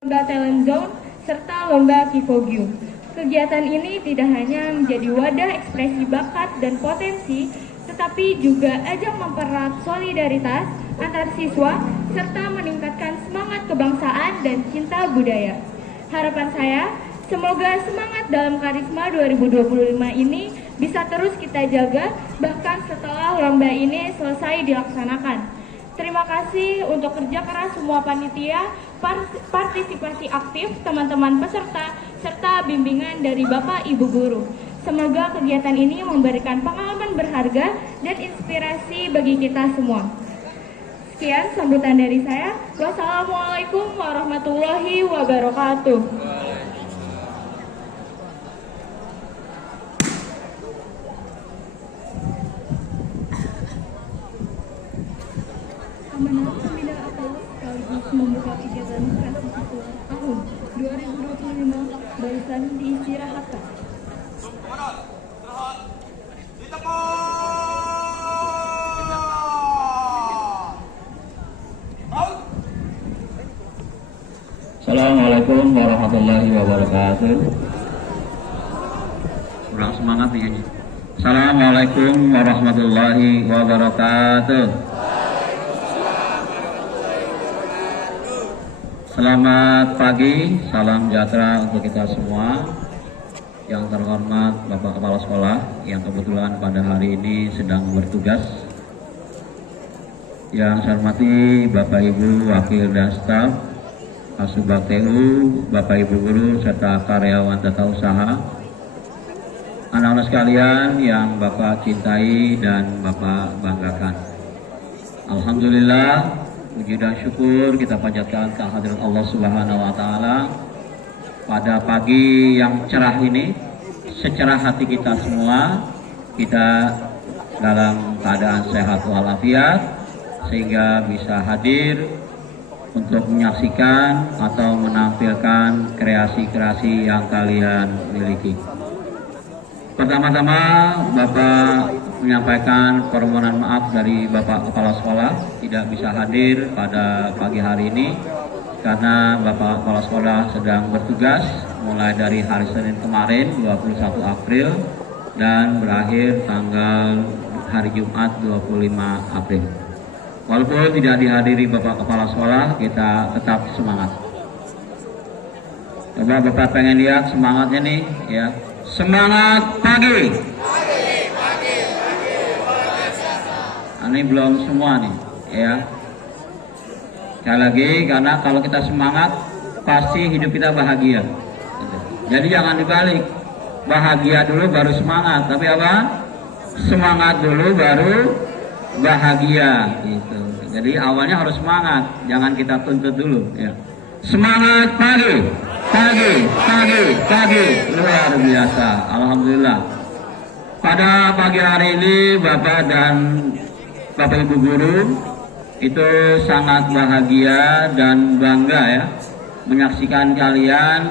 lomba talent zone, serta lomba Kifogyu. Kegiatan ini tidak hanya menjadi wadah ekspresi bakat dan potensi, tetapi juga ajang mempererat solidaritas antar siswa serta meningkatkan semangat kebangsaan dan cinta budaya. Harapan saya, semoga semangat dalam Karisma 2025 ini bisa terus kita jaga bahkan setelah lomba ini selesai dilaksanakan. Terima kasih untuk kerja keras semua panitia, partisipasi aktif teman-teman peserta, serta bimbingan dari Bapak Ibu Guru. Semoga kegiatan ini memberikan pengalaman berharga dan inspirasi bagi kita semua. Sekian sambutan dari saya. Wassalamualaikum warahmatullahi wabarakatuh. Sekaligus membuka kegiatan transisi tahun 2025 barusan diistirahatkan. Assalamualaikum warahmatullahi wabarakatuh. Kurang semangat nih. Assalamualaikum warahmatullahi wabarakatuh. Selamat pagi, salam sejahtera untuk kita semua. Yang terhormat Bapak Kepala Sekolah yang kebetulan pada hari ini sedang bertugas. Yang saya hormati Bapak Ibu Wakil dan Staf Kasubag TU, Bapak Ibu Guru serta karyawan tata usaha, anak-anak sekalian yang Bapak cintai dan Bapak banggakan. Alhamdulillah, puji dan syukur kita panjatkan kehadirat Allah Subhanahu wa taala pada pagi yang cerah ini. Secerah hati kita semua, kita dalam keadaan sehat walafiat sehingga bisa hadir untuk menyaksikan atau menampilkan kreasi-kreasi yang kalian miliki. Pertama-tama Bapak menyampaikan permohonan maaf dari Bapak Kepala Sekolah tidak bisa hadir pada pagi hari ini karena Bapak Kepala Sekolah sedang bertugas mulai dari hari Senin kemarin 21 April dan berakhir tanggal hari Jumat 25 April. Walaupun tidak dihadiri Bapak Kepala Sekolah, kita tetap semangat. Coba Bapak pengen lihat semangatnya nih, ya. Semangat pagi. Ini belum semua nih, ya. Sekali lagi, karena kalau kita semangat, pasti hidup kita bahagia. Jadi jangan dibalik, bahagia dulu baru semangat, tapi apa? Semangat dulu baru bahagia, gitu. Jadi awalnya harus semangat, jangan kita tuntut dulu, ya. Semangat pagi, pagi, luar biasa, alhamdulillah. Pada pagi hari ini Bapak dan Bapak Ibu Guru itu sangat bahagia dan bangga ya menyaksikan kalian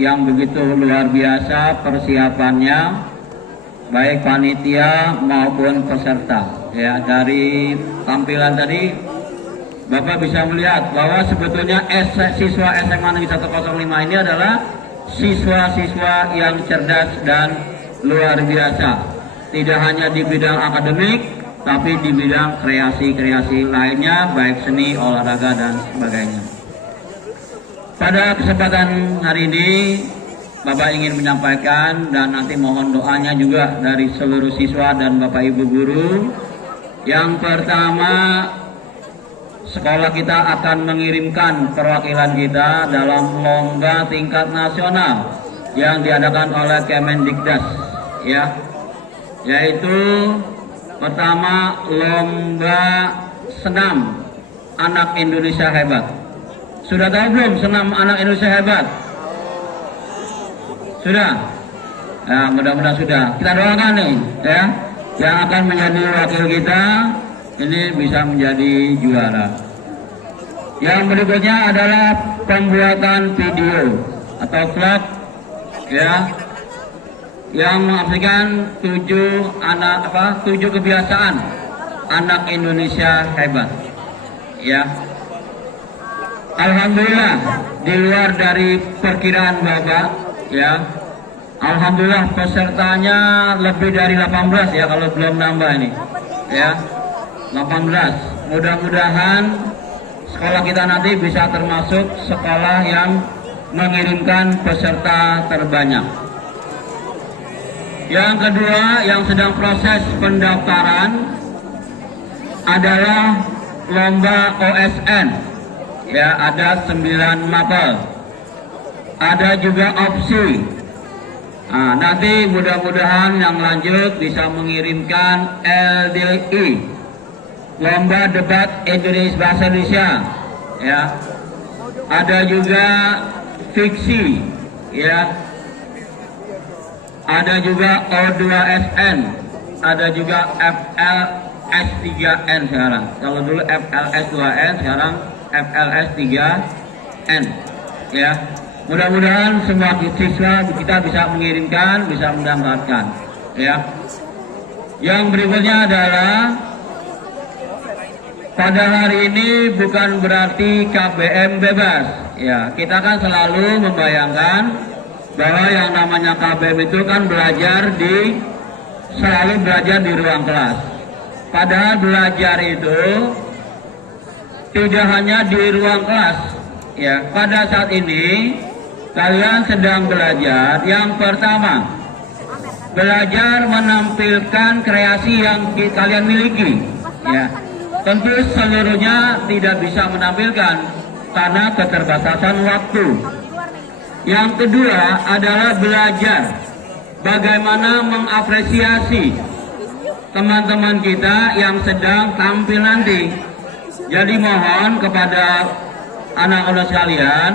yang begitu luar biasa persiapannya, baik panitia maupun peserta. Ya, dari tampilan tadi Bapak bisa melihat bahwa sebetulnya siswa SMA Negeri 105 ini adalah siswa-siswa yang cerdas dan luar biasa. Tidak hanya di bidang akademik, tapi di bidang kreasi-kreasi lainnya, baik seni, olahraga, dan sebagainya. Pada kesempatan hari ini, Bapak ingin menyampaikan dan nanti mohon doanya juga dari seluruh siswa dan Bapak Ibu Guru. Yang pertama, sekolah kita akan mengirimkan perwakilan kita dalam lomba tingkat nasional yang diadakan oleh Kemendikdas, ya, yaitu pertama lomba senam anak Indonesia hebat. Sudah tahu belum senam anak Indonesia hebat? Sudah? Ya, mudah-mudahan sudah. Kita doakan nih, ya, yang akan menjadi wakil kita ini bisa menjadi juara. Yang berikutnya adalah pembuatan video atau vlog, ya, yang mengaplikasikan 7 kebiasaan anak Indonesia hebat, ya. alhamdulillah di luar dari perkiraan Bapak ya. Alhamdulillah pesertanya lebih dari 18 ya, kalau belum nambah ini ya, 18. Mudah-mudahan sekolah kita nanti bisa termasuk sekolah yang mengirimkan peserta terbanyak. Yang kedua yang sedang proses pendaftaran adalah lomba OSN ya, ada 9 mapel, ada juga opsi. Nah, nanti mudah-mudahan yang lanjut bisa mengirimkan LDI, lomba debat Indonesia bahasa Indonesia ya, ada juga fiksi ya, ada juga O2SN, ada juga FLS3N sekarang. Kalau dulu FLS2N, sekarang FLS3N ya. Mudah-mudahan semua siswa kita bisa mengirimkan, bisa mendaftarkan ya. Yang berikutnya adalah pada hari ini bukan berarti KBM bebas ya. Kita kan selalu membayangkan bahwa yang namanya KBM itu kan selalu belajar di ruang kelas. Padahal belajar itu tidak hanya di ruang kelas ya. Pada saat ini kalian sedang belajar, yang pertama belajar menampilkan kreasi yang kalian miliki ya. Tentu seluruhnya tidak bisa menampilkan karena keterbatasan waktu. Yang kedua adalah belajar bagaimana mengapresiasi teman-teman kita yang sedang tampil nanti. Jadi mohon kepada anak-anak sekalian,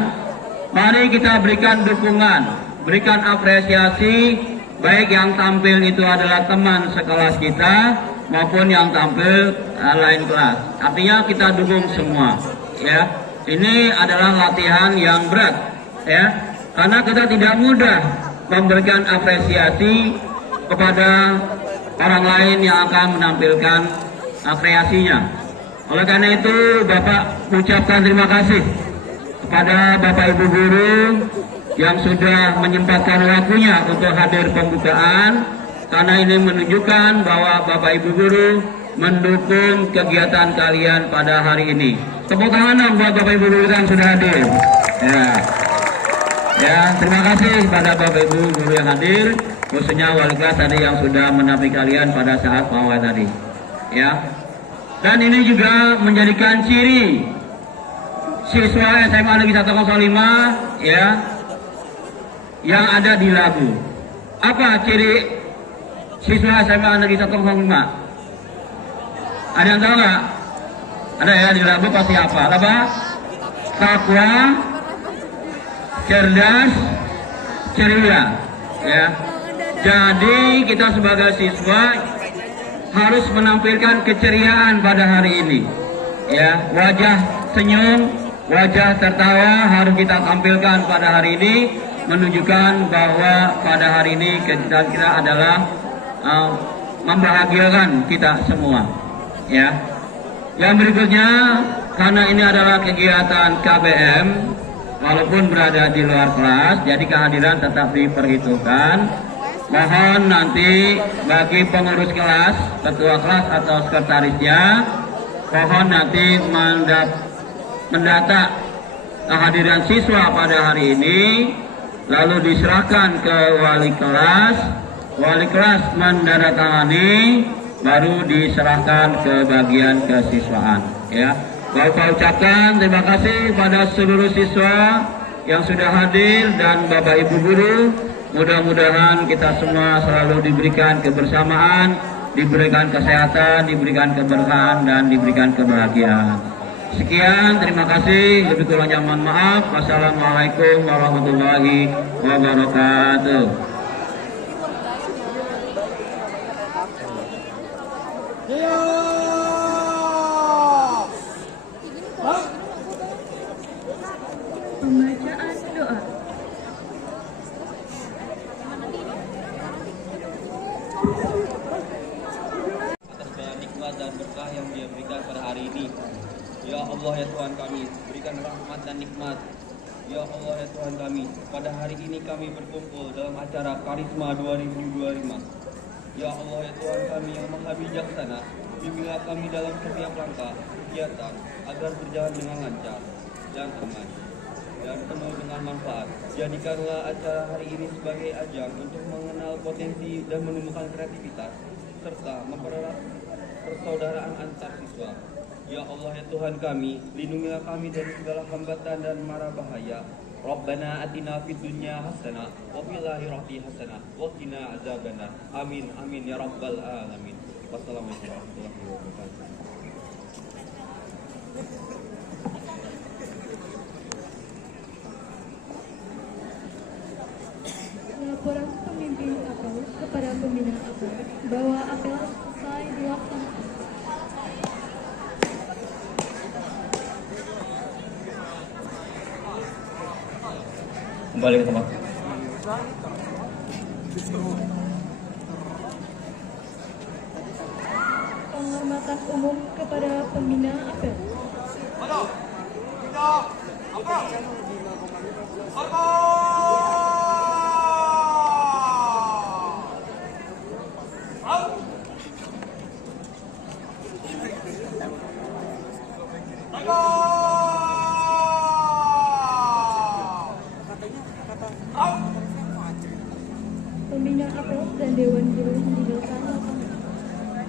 mari kita berikan dukungan, berikan apresiasi, baik yang tampil itu adalah teman sekelas kita maupun yang tampil lain kelas. Artinya kita dukung semua ya. Ini adalah latihan yang berat ya, karena kita tidak mudah memberikan apresiasi kepada orang lain yang akan menampilkan kreasinya. Oleh karena itu Bapak ucapkan terima kasih kepada Bapak Ibu Guru yang sudah menyempatkan waktunya untuk hadir pembukaan, karena ini menunjukkan bahwa Bapak Ibu Guru mendukung kegiatan kalian pada hari ini. Tepuk tangan dong buat Bapak Ibu Guru yang sudah hadir ya, terima kasih kepada Bapak Ibu Guru yang hadir, khususnya wali kelas tadi yang sudah menampilkan kalian pada saat pawai tadi ya. Dan ini juga menjadikan ciri siswa SMA Negeri 105 ya yang ada di Labu. Apa ciri siswa SMA Negeri 105? Ada yang tahu nggak? Ada ya, di Labu pasti apa? Apa? Takwa, cerdas, ceria ya. Jadi kita sebagai siswa harus menampilkan keceriaan pada hari ini ya. Wajah senyum, wajah tertawa harus kita tampilkan pada hari ini, menunjukkan bahwa pada hari ini kegiatan kita adalah membahagiakan kita semua ya. Yang berikutnya, karena ini adalah kegiatan KBM walaupun berada di luar kelas, jadi kehadiran tetap diperhitungkan. Mohon nanti bagi pengurus kelas, ketua kelas atau sekretarisnya, mohon nanti mendata kehadiran siswa pada hari ini, lalu diserahkan ke wali kelas menandatangani, baru diserahkan ke bagian kesiswaan ya. Bapak ucapkan terima kasih pada seluruh siswa yang sudah hadir dan Bapak Ibu Guru. Mudah-mudahan kita semua selalu diberikan kebersamaan, diberikan kesehatan, diberikan keberkahan, dan diberikan kebahagiaan. Sekian, terima kasih. Lebih kurangnya mohon maaf. Wassalamualaikum warahmatullahi wabarakatuh. Pembacaan doa. Atas segala nikmat dan berkah yang Dia berikan pada hari ini. Ya Allah ya Tuhan kami, berikan rahmat dan dengan nikmat. Ya Allah ya Tuhan kami, pada hari ini kami berkumpul dalam acara Karisma 2025. Ya Allah ya Tuhan kami yang Maha Bijaksana, bimbinglah kami dalam setiap langkah kegiatan agar berjalan dengan lancar dan aman dan penuh dengan manfaat. Jadikanlah acara hari ini sebagai ajang untuk mengenal potensi dan menemukan kreativitas serta mempererat persaudaraan antar siswa. Ya Allah ya Tuhan kami, lindungilah kami dari segala hambatan dan mara bahaya. Rabbana atina fid dunya hasanah wa fil akhirati hasanah wa qina azabannar. Amin amin ya rabbal alamin. Wassalamualaikum warahmatullahi wabarakatuh. Laporan pemimpin apel kepada pembina apel bahwa apel selesai dilaksanakan. Kembali ke tempat. Penghormatan umum kepada pembina apel. Pembina apel dan Dewan Guru meninggalkan lapangan.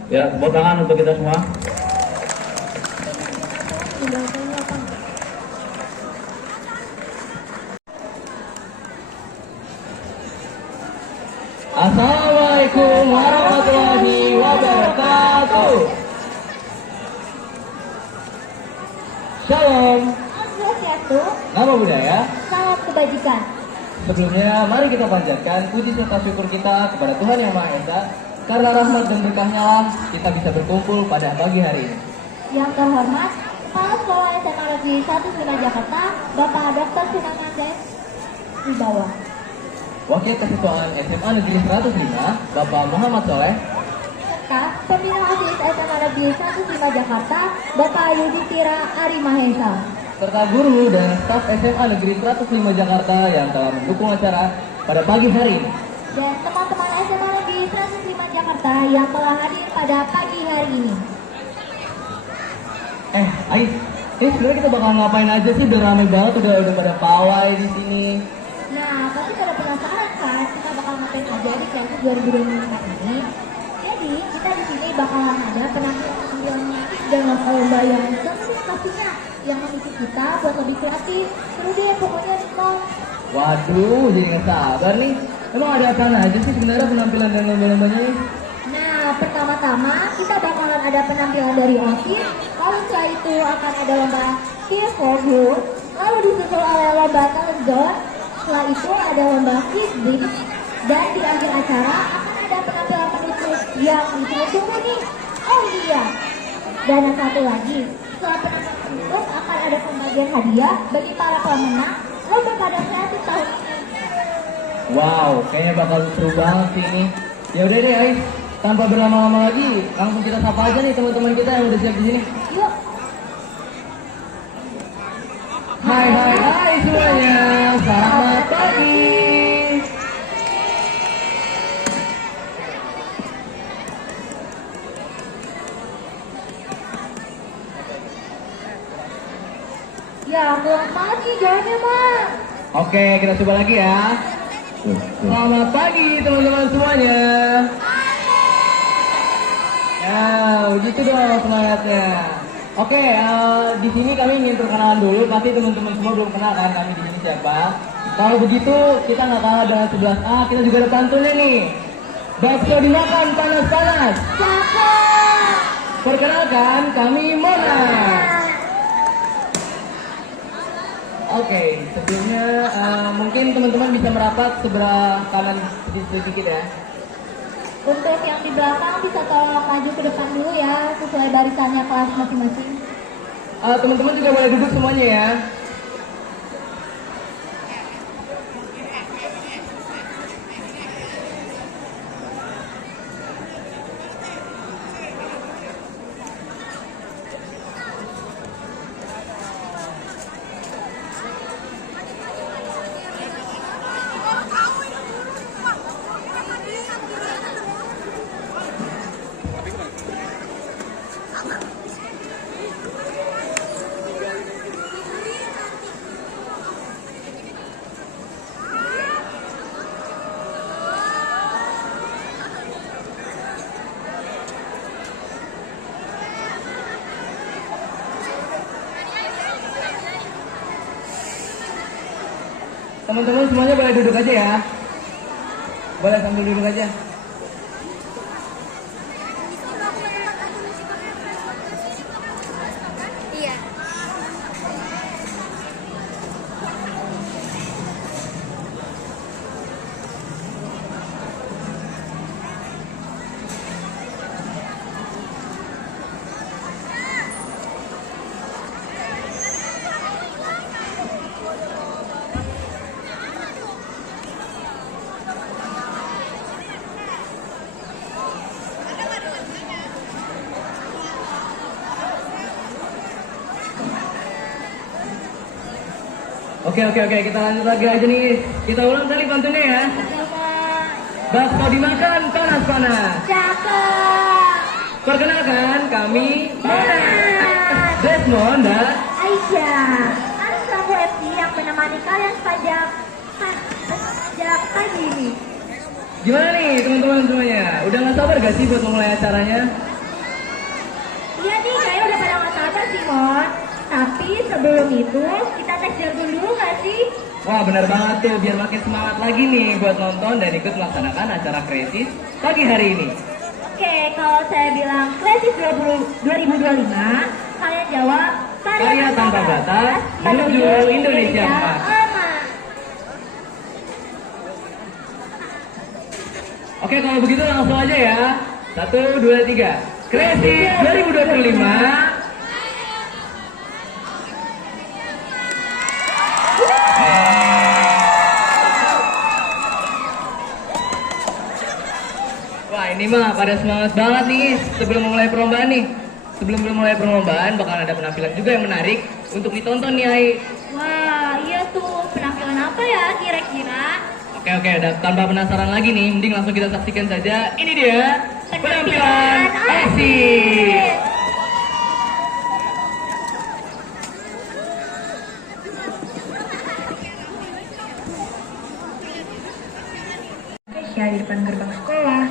Ya, tepuk tangan untuk kita semua. Meninggalkan lapangan. Assalamualaikum warahmatullahi wabarakatuh. Shalom. Assalamualaikum. Nama budaya. Salam kebajikan. Sebelumnya, mari kita panjatkan puji serta syukur kita kepada Tuhan Yang Maha Esa. Karena rahmat dan berkahnya lah kita bisa berkumpul pada pagi hari ini. Yang terhormat, Kepala Sekolah SMA Negeri 15 Jakarta, Bapak Dr. Sinangandes Wibawa. Wakil Kesiswaan SMA Negeri 105, Bapak Muhammad Soleh. Serta Pembina OSIS SMA Negeri 15 Jakarta, Bapak Yudhistira Ari Mahesa. Serta guru dan staf SMA Negeri 105 Jakarta yang telah mendukung acara pada pagi hari ini. Dan teman-teman SMA Negeri 105 Jakarta yang telah hadir pada pagi hari ini. Ais, ini sebenarnya kita bakal ngapain aja sih? Udah rame banget, udah pada pawai di sini. Nah, pasti pada penasaran kan kita bakal ngapain aja di Kreatif 2025 ini? Jadi, kita di sini bakalan ada penampilan musik dan lomba yang seru pastinya yang memicu kita buat lebih kreatif. Seru deh pokoknya Niko. Waduh, jadi nggak sabar nih. Emang ada apa aja sih sebenarnya penampilan dan lomba-lombanya ini? Nah, pertama-tama kita bakalan ada penampilan dari OSIS. Lalu setelah itu akan ada lomba Skill for Good. Lalu disusul oleh lomba Talent Zone. Setelah itu ada lomba Kids Dream. Dan di akhir acara akan ada penampilan penutup yang ditunggu nih. Oh iya. Dan yang satu lagi, setelah penampilan penutup akan ada pembagian hadiah bagi para pemenang lomba pada kreatif tahun ini. Wow, kayaknya bakal seru banget sih ini. Ya udah deh, Ais. Tanpa berlama-lama lagi, langsung kita sapa aja nih teman-teman kita yang udah siap di sini. Yuk. Hai semuanya, selamat pagi. Ya, selamat pagi, jalannya Mak. Oke, kita coba lagi ya. Selamat pagi teman-teman semuanya. Ya, begitu dong semangatnya. Oke, di sini kami ingin perkenalan dulu. Pasti teman-teman semua belum kenal kan kami di sini siapa. Kalau begitu kita nggak kalah dengan 11A. Kita juga ada pantunnya nih. Bakso dimakan panas-panas. Cakep. Perkenalkan, kami Mona. Oke, sebelumnya mungkin teman-teman bisa merapat sebelah kanan sedikit ya. Untuk yang di belakang bisa tolong maju ke depan dulu ya, sesuai barisannya kelas masing-masing. Teman-teman juga boleh duduk semuanya ya. Teman-teman semuanya boleh duduk aja ya. Boleh sambil duduk aja. Iya. Oke, kita lanjut lagi aja nih. Kita ulang kali pantunnya ya. Bakso dimakan panas-panas. Cakep. Perkenalkan kami Desmond dan Aisyah. Aku FD yang menemani kalian sejak pagi ini. gimana nih teman-teman semuanya? Udah gak sabar gak sih buat memulai acaranya? Iya nih, kayaknya udah pada nggak sabar sih, Mon. Tapi sebelum itu, kita tes jargon dulu nggak sih? Wah benar banget tuh, biar makin semangat lagi nih buat nonton dan ikut melaksanakan acara Kreatif pagi hari ini. Oke, kalau saya bilang Kreatif 2025, kalian jawab Karya tanpa batas menuju Indonesia Emas. Aman. Oke, kalau begitu langsung aja ya. 1, 2, 3. Kreatif 2025. Wah, ini mah pada semangat banget nih sebelum memulai perlombaan nih. Sebelum memulai perlombaan bakal ada penampilan juga yang menarik untuk ditonton nih, Ai. Wah, iya tuh. Penampilan apa ya kira-kira? Oke, tanpa penasaran lagi nih, mending langsung kita saksikan saja. Ini dia penampilan asik. Kesha di depan gerbang sekolah.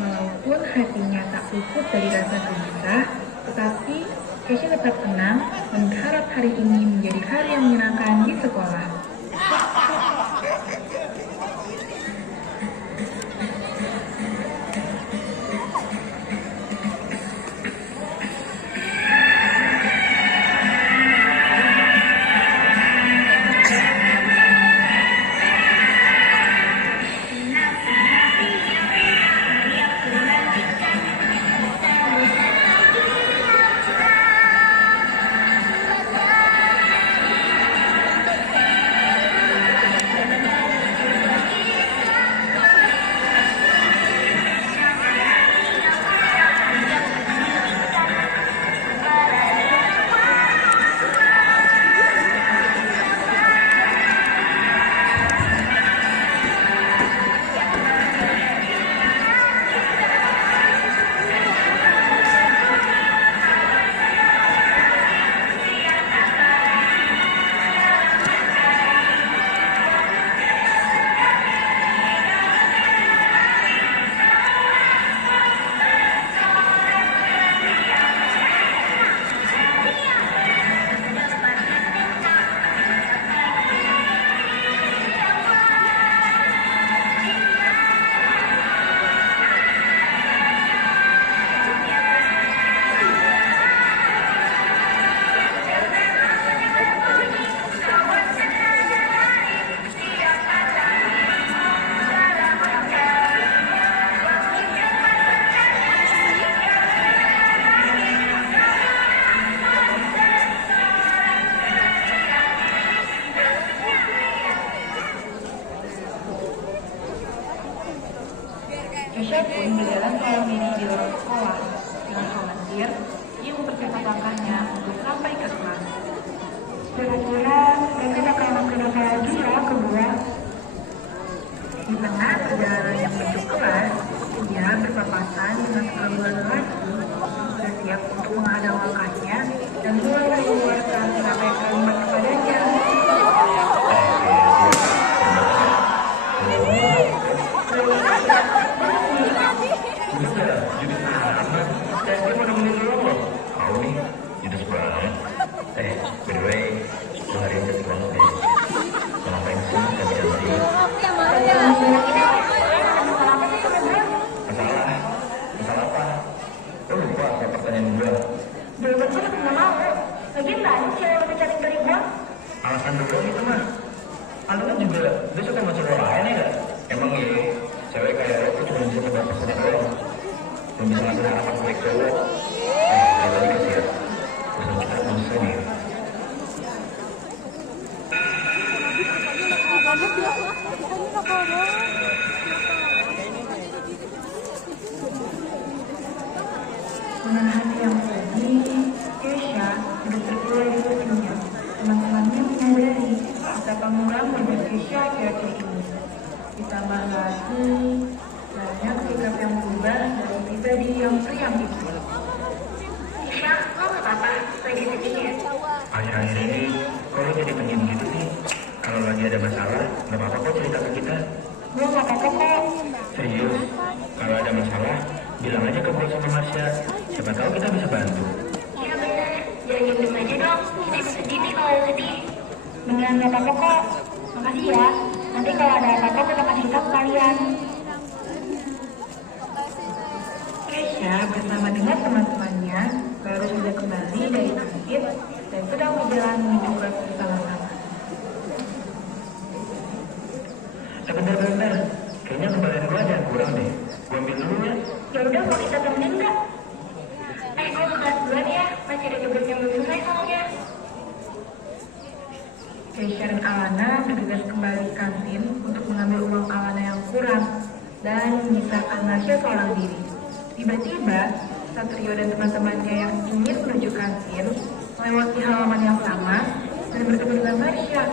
Walaupun hatinya tak luput dari rasa gelisah, tetapi Kesha tetap tenang dan berharap hari ini menjadi hari yang menyenangkan di sekolah. Kesha pun berjalan malam ini di luar sekolah dengan khawatir ia mempercepat langkahnya untuk sampai ke kelas. Kira-kira mereka akan kemana lagi ya kedua? Di tengah perjalanan yang menuju kelas, ia berpapasan dengan seorang lelaki sudah siap untuk menghadang langkahnya dan mulai mengeluarkan sampai kalimat kepadanya. By the way, lo hari ini cepet banget deh. Mau ngapain sih? kan juga dia suka sama cewek lain ya gak? Emang ya, cewek kayak lo tuh cuma bisa nebak pesona doang. Belum bisa ngasih harapan baik cowok. Kalau tadi kasih ya, pesan kita bosan ya. Menahan yang sedih, Kesha sudah terkeluar di kursinya. Teman-temannya menyadari betapa muram wajah Kesha akhir-akhir ini. Ditambah lagi banyak sikap yang berubah dari pribadi yang priam itu. Kesha, lo nggak apa-apa? Lagi sedih ya? Akhir-akhir ini, kok lo jadi pendiam gitu sih? Kalau lagi ada masalah, nggak apa-apa kok cerita ke kita. Gue nggak apa-apa kok. Serius, kalau ada masalah, bilang aja ke gue sama Marsha. Siapa tahu kita bisa bantu. Iya bener, jangan diem aja dong. Kita ikut sedih nih kalau sedih. Beneran nggak apa-apa kok. Makasih ya. Nanti kalau ada apa-apa kita kasih tahu kalian. Kesha bersama dengan teman-temannya baru saja kembali dari masjid dan sedang berjalan menuju kelas bersama-sama. Bentar. Kayaknya kembalian gue ada yang kurang deh. Gue ambil dulu ya. Ya udah, mau kita temenin nggak? Gue ke kelas duluan ya. Masih ada tugas yang belum selesai soalnya. Kesha dan Alana bergegas kembali ke kantin untuk mengambil uang Alana yang kurang dan menyisakan Marsha seorang diri. Tiba-tiba, Satrio dan teman-temannya yang ingin menuju kantin melewati halaman yang sama dan bertemu dengan Marsha.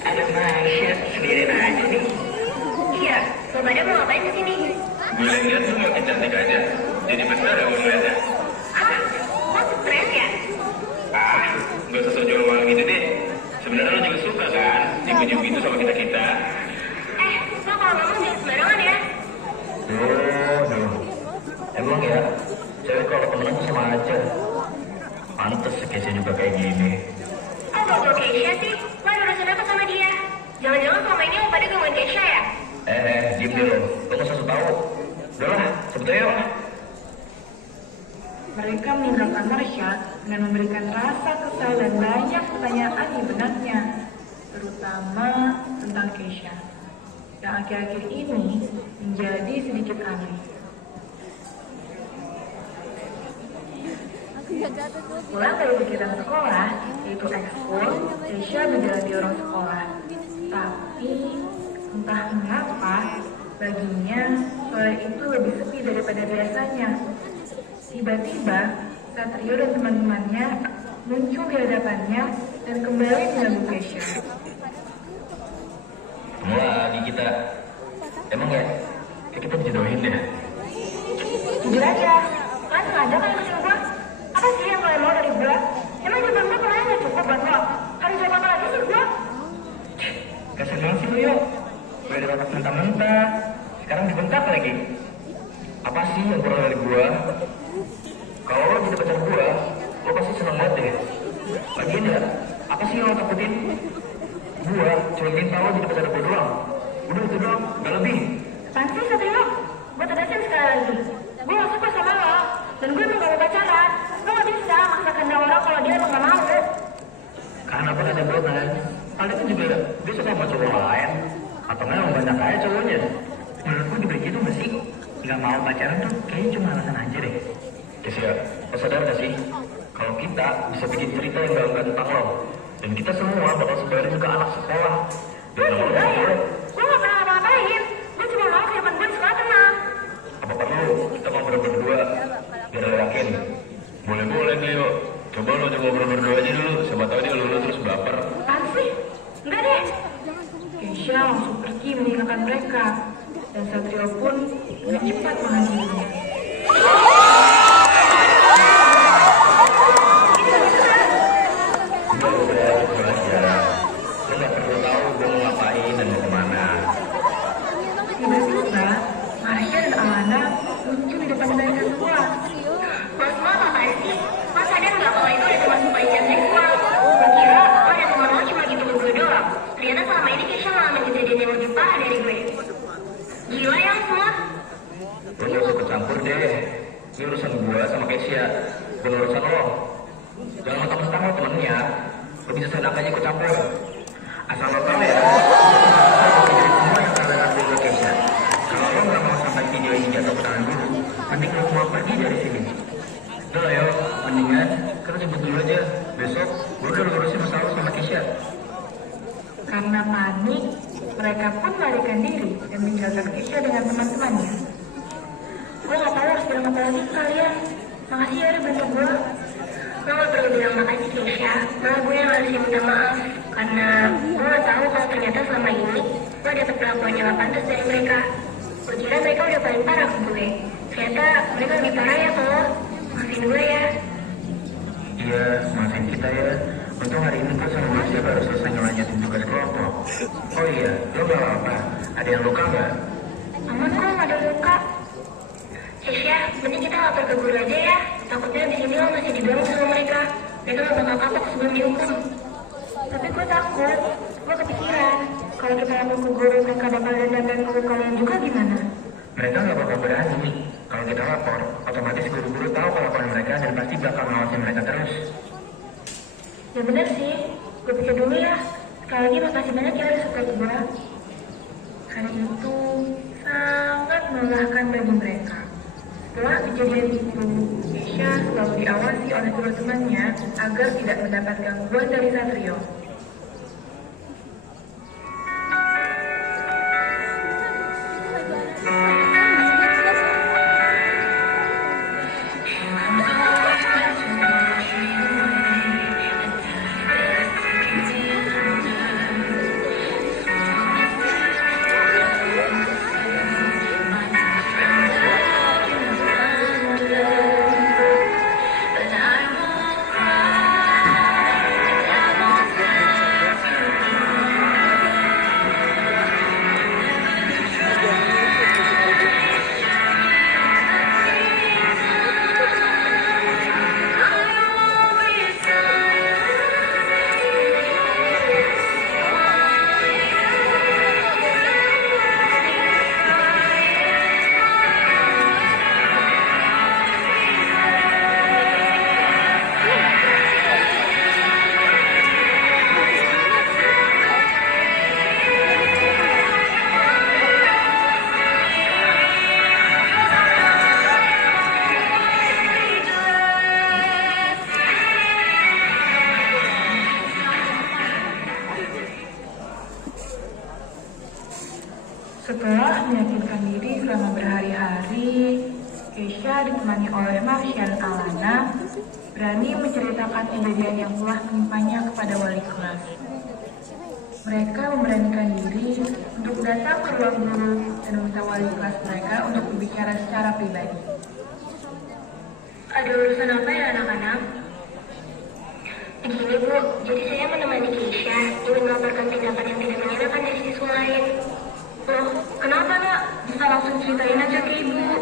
Ada Marsha sendirian aja nih. Iya, lo pada mau ngapain kesini? Gue lihat lu makin cantik aja. Jadi besar ya gue ngeliatnya. Apa? Lo stres ya? Gak usah jual uang gitu deh. Sebenarnya lu juga suka kan nyebut gitu sama kita-kita. Lo kalau ngomong jangan sembarangan ya. Duh. Emang ya, cewek kalau temenan tuh sama aja. Pantes Kesha juga kayak gini. Kok bawa Kesha sih? Lo ada urusan apa sama dia? Jangan-jangan selama ini lo pada gangguin Kesha ya? Diem deh lo. Lo gak usah tahu. Udah lah, sebetulnya yuk. Mereka meninggalkan Marsha dengan memberikan rasa kesal dan banyak pertanyaan di benaknya, terutama tentang Kesha, yang akhir-akhir ini menjadi sedikit aneh. Pulang dari kegiatan sekolah, yaitu ekskul, Kesha berjalan di lorong sekolah. Tapi, entah mengapa, baginya sore itu lebih sepi daripada biasanya. Tiba-tiba, Satrio dan teman-temannya muncul di hadapannya dan kembali mengganggu Kesha. Lagi kita. Emang ya, kayak kita dijodohin deh. Jujur aja, kalian sengaja kan kesini gua? Apa sih yang kalian mau dari gua? Emang jodoh gua kemarin gak cukup buat lo? Harus coba apa lagi sih gua? Kasih banget sih lu yuk. Gue udah dapat mentah-mentah. Sekarang dibentak lagi. Apa sih yang kurang dari gua? Kalau lo jadi pacar gua, lo pasti seneng banget deh. Lagian ya, apa sih yang lo takutin? Gua cuma minta lo jadi pacar gua doang. Udah itu doang, gak lebih. Apaan sih Satrio? Gua tegasin sekali lagi. Gua gak suka sama lo, dan gue emang gak mau pacaran. Lo gak bisa maksa kehendak orang kalau dia emang gak mau. Karena apa ada benar? Kalian kan juga dia suka sama cowok lain. Atau nggak emang banyak aja cowoknya. Menurut gue juga gitu gak sih? Gak mau pacaran tuh kayaknya cuma alasan aja deh. Kesha, lo sadar gak sih? Kalau kita bisa bikin cerita yang gak tentang lo. Dan kita semua bakal sebarin ke anak sekolah. Gue juga ya. Gue gak pernah ngapa-ngapain. Gue cuma mau kehidupan gue di sekolah tenang. Apa perlu kita ngobrol berdua? Biar lo yakin. Boleh nih yuk. Coba lo ngobrol berdua aja dulu. Siapa tahu dia lulus terus baper. Apaan sih? Enggak deh. Kesha langsung pergi meninggalkan mereka. Dan Satrio pun dengan cepat mengakhirinya. Udah, itu aja. Lo gak perlu tahu gue mau ngapain dan mau kemana. Tiba-tiba, Marsha dan Alana muncul di depan mereka semua. Lo semua apaan sih? Lo sadar nggak kalau itu udah termasuk pelecehan seksual? Gue kira lo dan teman lo cuma gitu gue doang. Ternyata selama ini Kesha ngalamin kejadian yang lebih parah dari gue. Gila ya lo semua? Lo gak usah kecampur deh. Ini urusan gue sama Kesha. Bukan urusan lo. Jangan mentang-mentang lo temennya. lo bisa seenaknya ikut campur. Asal lo tahu ya, semua yang kalian lakuin ke Keisha. Kalau lo nggak mau sampai video ini jatuh ke tangan guru, mending lo semua pergi dari sini. Udah ayo, mendingan kita jemput dulu aja. Besok gue udah ngurusin masalah lo sama Keisha. Karena panik, mereka pun melarikan diri dan meninggalkan Keisha dengan teman-temannya. Gue gak tahu harus bilang apa lagi ke kalian. Makasih ya udah bantu gue. Lo gak perlu bilang makasih Keisha. Malah gue yang harus minta maaf. Karena gue gak tahu kalau ternyata selama ini gue dapet perlakuan yang gak pantas dari mereka. Gue kira mereka udah paling parah ke gue. Ternyata mereka lebih parah ya ke lo. Maafin gue ya. Iya, maafin kita ya. Untung hari ini gue sama Marsha baru selesai ngelanjutin tugas kelompok. Oh iya, lo gak apa-apa? Ada yang luka nggak? Aman kok, gak ada luka. Keisha, mending kita lapor ke guru aja ya. Takutnya di sini lo masih dibilang sama mereka. Mereka gak bakal kapok sebelum dihukum. Tapi gue takut, gue kepikiran. Kalau kita lapor ke guru, mereka bakal dendam dan hukum kalian juga gimana? Mereka nggak bakal berani. Kalau kita lapor, otomatis guru-guru tahu kelakuan mereka dan pasti bakal ngawasin mereka terus. Ya bener sih, gue pikir dulu ya. Sekali lagi makasih banyak ya udah support gue. Hari itu sangat melelahkan bagi mereka. Setelah kejadian itu, Keisha selalu diawasi oleh teman-temannya agar tidak mendapat gangguan dari Satrio. Setelah meyakinkan diri selama berhari-hari, Keisha ditemani oleh Marsha dan Alana berani menceritakan kejadian yang telah menimpanya kepada wali kelas. Mereka memberanikan diri untuk datang ke ruang guru dan meminta wali kelas mereka untuk berbicara secara pribadi. Ada urusan apa ya anak-anak? Begini Bu, jadi saya menemani Keisha ingin melaporkan tindakan yang tidak menyenangkan dari siswa lain. Loh, kenapa nak? Bisa langsung ceritain aja ke Ibu.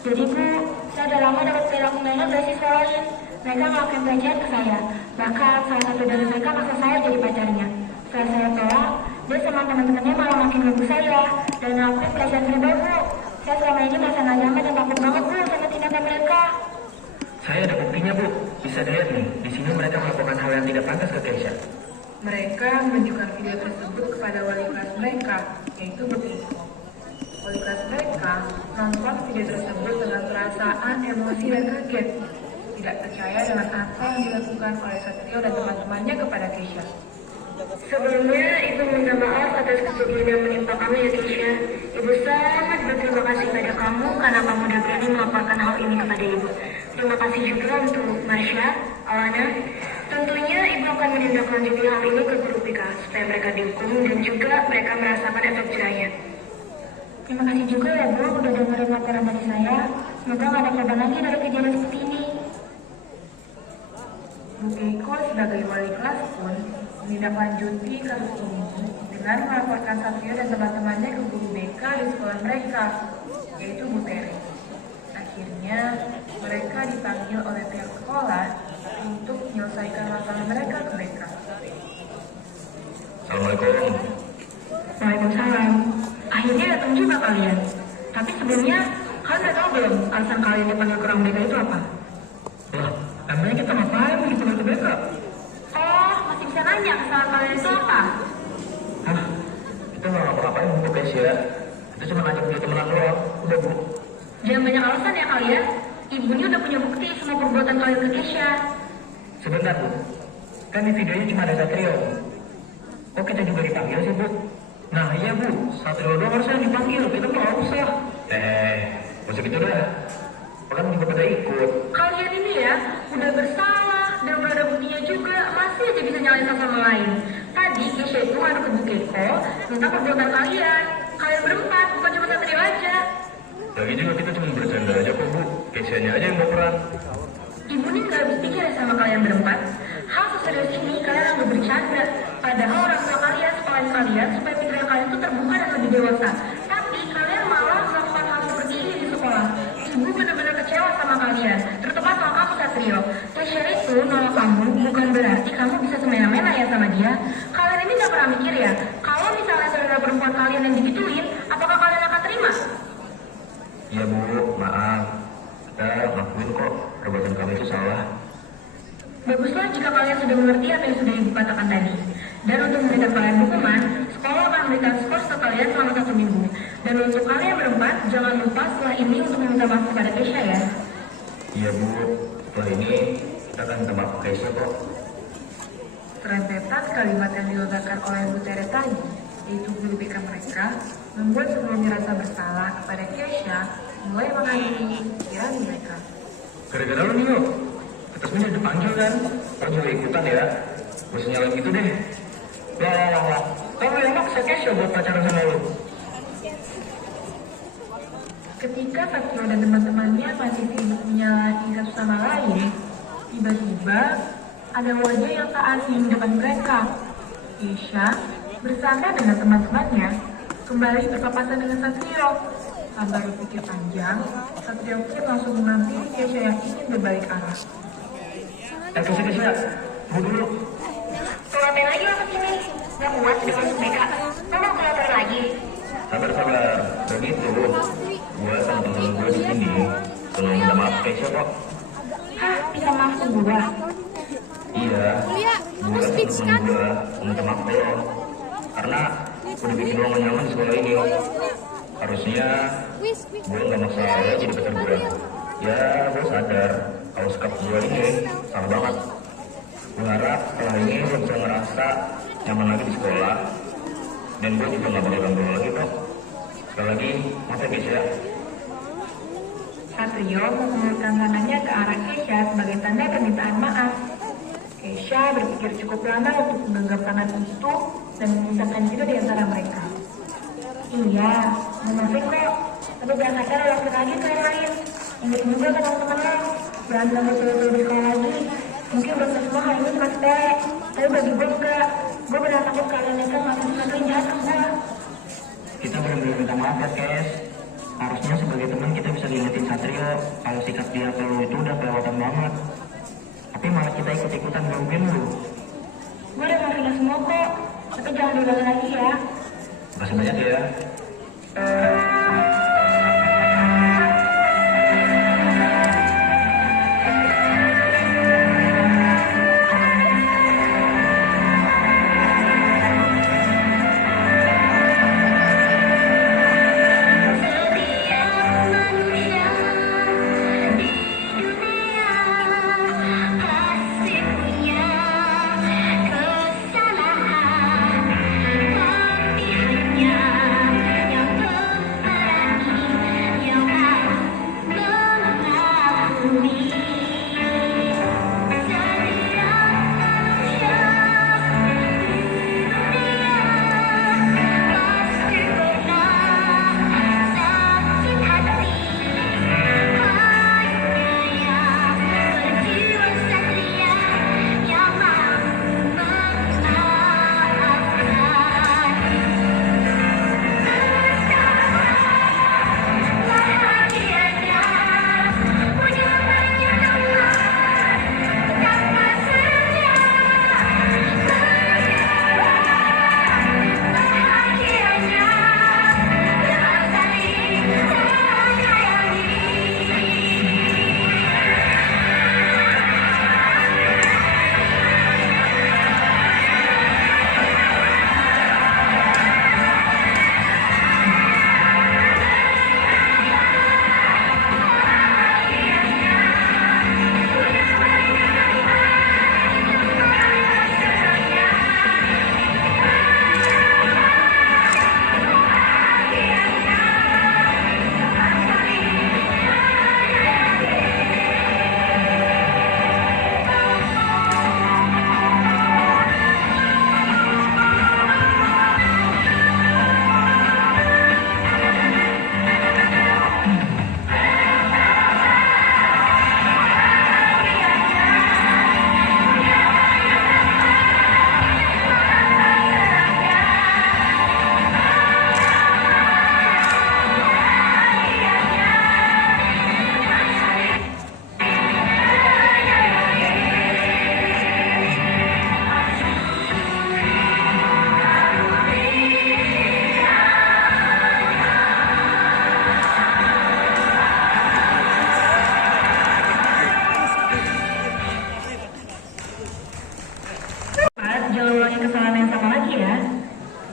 Jadi Bu, saya udah lama dapat perilaku menor dari siswa lain. Mereka ngelakuin pelecehan ke saya. Bahkan salah satu dari mereka maksa saya jadi pacarnya. Setelah saya tolak, dia sama teman-temannya malah makin ganggu saya dan ngelakuin pelecehan verbal Bu. Saya selama ini merasa nggak nyaman dan takut banget Bu sama tindakan mereka. Saya ada buktinya, Bu. Bisa dilihat nih, di sini mereka melakukan hal yang tidak pantas ke Keisha. Mereka menunjukkan video tersebut kepada wali kelas mereka, yaitu Bu Iko. Wali kelas mereka nonton video tersebut dengan perasaan emosi dan kaget, tidak percaya dengan apa yang dilakukan oleh Satrio dan teman-temannya kepada Keisha. Sebelumnya, Ibu minta maaf atas kejadian yang menimpa kamu ya Keisha. Ibu sangat berterima kasih pada kamu karena kamu udah berani melaporkan hal ini kepada Ibu. Terima kasih juga untuk Marsha, Alana. Tentunya Ibu akan menindaklanjuti hal ini ke guru BK supaya mereka dihukum dan juga mereka merasakan efek jerahnya. Terima kasih juga ya Bu udah dengerin laporan dari saya. Semoga nggak ada korban lagi dari kejadian seperti ini. Bu Iko sebagai wali kelas pun menindaklanjuti kasus ini dengan melaporkan Satrio dan teman-temannya ke guru BK di sekolah mereka, yaitu Bu Tere. Akhirnya, mereka dipanggil oleh pihak sekolah untuk menyelesaikan masalah mereka ke BK. Assalamualaikum. Waalaikumsalam. Akhirnya datang juga kalian. Tapi sebelumnya, kalian udah tahu belum alasan kalian dipanggil ke ruang BK itu apa? Lah, emangnya kita ngapain dipanggil ke BK? tanya kesalahan kalian itu apa? Hah? Kita nggak ngapa-ngapain Bu Kesia. Kita cuma ngajak dia temenan doang. Udah Bu. Jangan banyak alasan ya kalian. Ibunya udah punya bukti semua perbuatan kalian ke Keisha. Sebentar Bu. Kan di videonya cuma ada Satrio. Kok kita juga dipanggil sih Bu? Nah iya Bu, Satrio doang harusnya dipanggil. Kita nggak usah. Maksud gitu dah. Orang juga pada ikut. Kalian ini ya, udah bersalah dan udah ada buktinya juga, masih aja bisa nyalain satu sama lain. Tadi Keisha itu ngadu ke Bu Keiko tentang perbuatan kalian. Kalian berempat, bukan cuma Satrio aja. Lagi juga kita cuma bercanda aja kok Bu. Keisha-nya aja yang berperan. Ibu nih nggak habis pikir ya sama kalian berempat. Hal seserius ini kalian anggap bercanda. Padahal orang tua kalian sekalian kalian supaya pikiran kalian tuh terbuka dan lebih dewasa. Tapi kalian malah melakukan hal seperti ini di sekolah. Ibu benar-benar kecewa sama kalian, terutama sama kamu Satrio. Keisha itu nolak kamu bukan berarti kamu bisa semena-mena ya sama dia. Kalian ini nggak pernah mikir ya, kalau misalnya saudara perempuan kalian yang digituin, apakah kalian akan terima? Iya Bu, maaf. Kita ngakuin kok perbuatan kami itu salah. Baguslah jika kalian sudah mengerti apa yang sudah ibu katakan tadi. Dan untuk memberikan kalian hukuman, sekolah akan memberikan skor ke kalian selama 1 minggu. Dan untuk kalian berempat, jangan lupa setelah ini untuk meminta maaf kepada Keisha ya. Iya Bu, setelah ini kita akan minta maaf ke Keisha kok. Rentetan kalimat yang dilontarkan oleh Bu Tere tadi, yaitu guru BK mereka, membuat sebelumnya rasa bersalah kepada Keisha mulai mengakhiri pikiran mereka. Gara-gara lu nih yuk, kita semua udah dipanggil kan? Lo juga ikutan ya? Gak usah nyalain gitu deh. Lah. Kamu yang maksa Keisha buat pacaran sama lu. Ketika Satrio dan teman-temannya masih sibuk menyalahi satu sama lain, tiba-tiba ada wajah yang tak asing di depan mereka. Keisha bersama dengan teman-temannya kembali berpapasan dengan Satrio. Tanpa berpikir panjang, Satrio pun langsung mengambil Keisha yang ingin berbalik arah. Keisha, tunggu dulu. Mau ngapain lagi lo kesini? Gak puas udah masuk BK. Lo mau keluar lagi? Sabar, begitu. Gua sama temen gue di sini senang minta maaf Keisha kok. Hah, minta maaf ke gua? Iya, gue sama temen gue minta maaf ke lo. Karena udah bikin lo gak nyaman di sekolah ini. Harusnya gue gak maksa lo jadi pacar gue. Ya, gue sadar kalau sikap gue ini salah banget. Gue harap setelah ini lo bisa ngerasa nyaman lagi di sekolah. Dan gue juga gak bakal ganggu lo lagi kok. Sekali lagi, maaf ya Keisha. Satrio mengulurkan tangannya ke arah Keisha sebagai tanda permintaan maaf. Keisha berpikir cukup lama untuk menggenggam tangan itu dan memisahkan juga di antara mereka. Iya, maafin kok. Tapi jangan sampai lo langsung lagi ke yang lain. Ingat juga ke teman-teman lo. Jangan sampai suruh di sekolah lagi. Mungkin buat lo semua hal ini cuma sepele. Tapi bagi gue enggak. Gue benar takut kalian nekat masuk sesuatu yang jahat ke gue. Kita benar-benar minta maaf ya, Kes. Harusnya sebagai teman kita bisa ngingetin Satrio kalau sikap dia ke lu itu udah kelewatan banget. Tapi malah kita ikut-ikutan ngerugiin lu. Gue udah maafin lo semua kok. Tapi jangan diulangi lagi ya. Makasih banyak ya.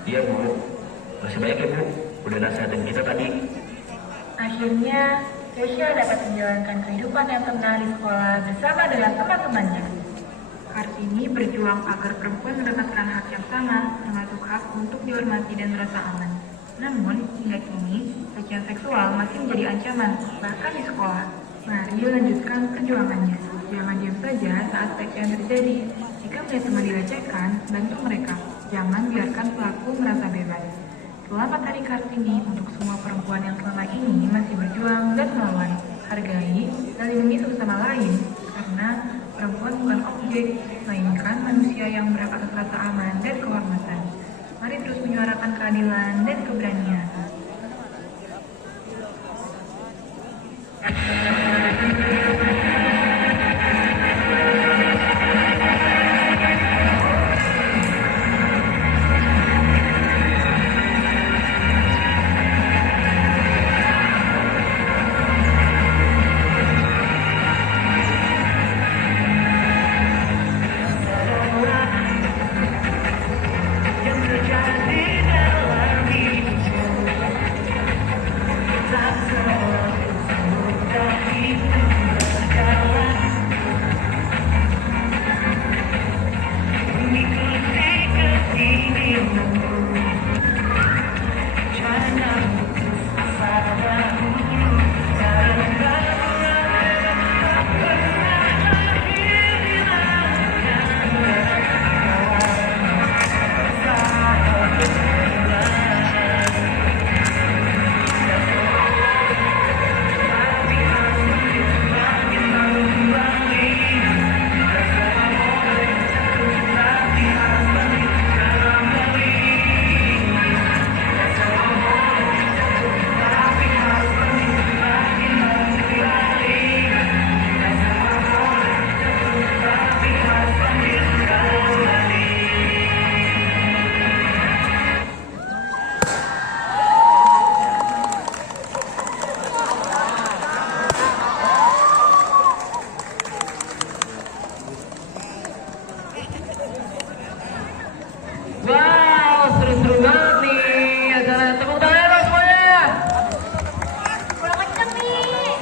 Iya Bu, masih banyak ya Bu, udah nasihatin kita tadi. Akhirnya, Keisha dapat menjalankan kehidupan yang tenang di sekolah bersama dengan teman-temannya. Kartini berjuang agar perempuan mendapatkan hak yang sama, termasuk hak untuk dihormati dan merasa aman. Namun, hingga kini, pelecehan seksual masih menjadi ancaman, bahkan di sekolah. Mari lanjutkan perjuangannya. Jangan diam saja saat pelecehan terjadi. Jika melihat teman dilecehkan, bantu mereka. Jangan biarkan pelaku merasa bebas. Selamat Hari Kartini untuk semua perempuan yang selama ini masih berjuang dan melawan. Hargai dan lindungi satu sama lain, karena perempuan bukan objek, melainkan manusia yang berhak atas rasa aman dan kehormatan. Mari terus menyuarakan keadilan dan keberanian. Wow, seru-seru banget nih acara. Tepuk tangan dong semuanya. Kurang kenceng nih.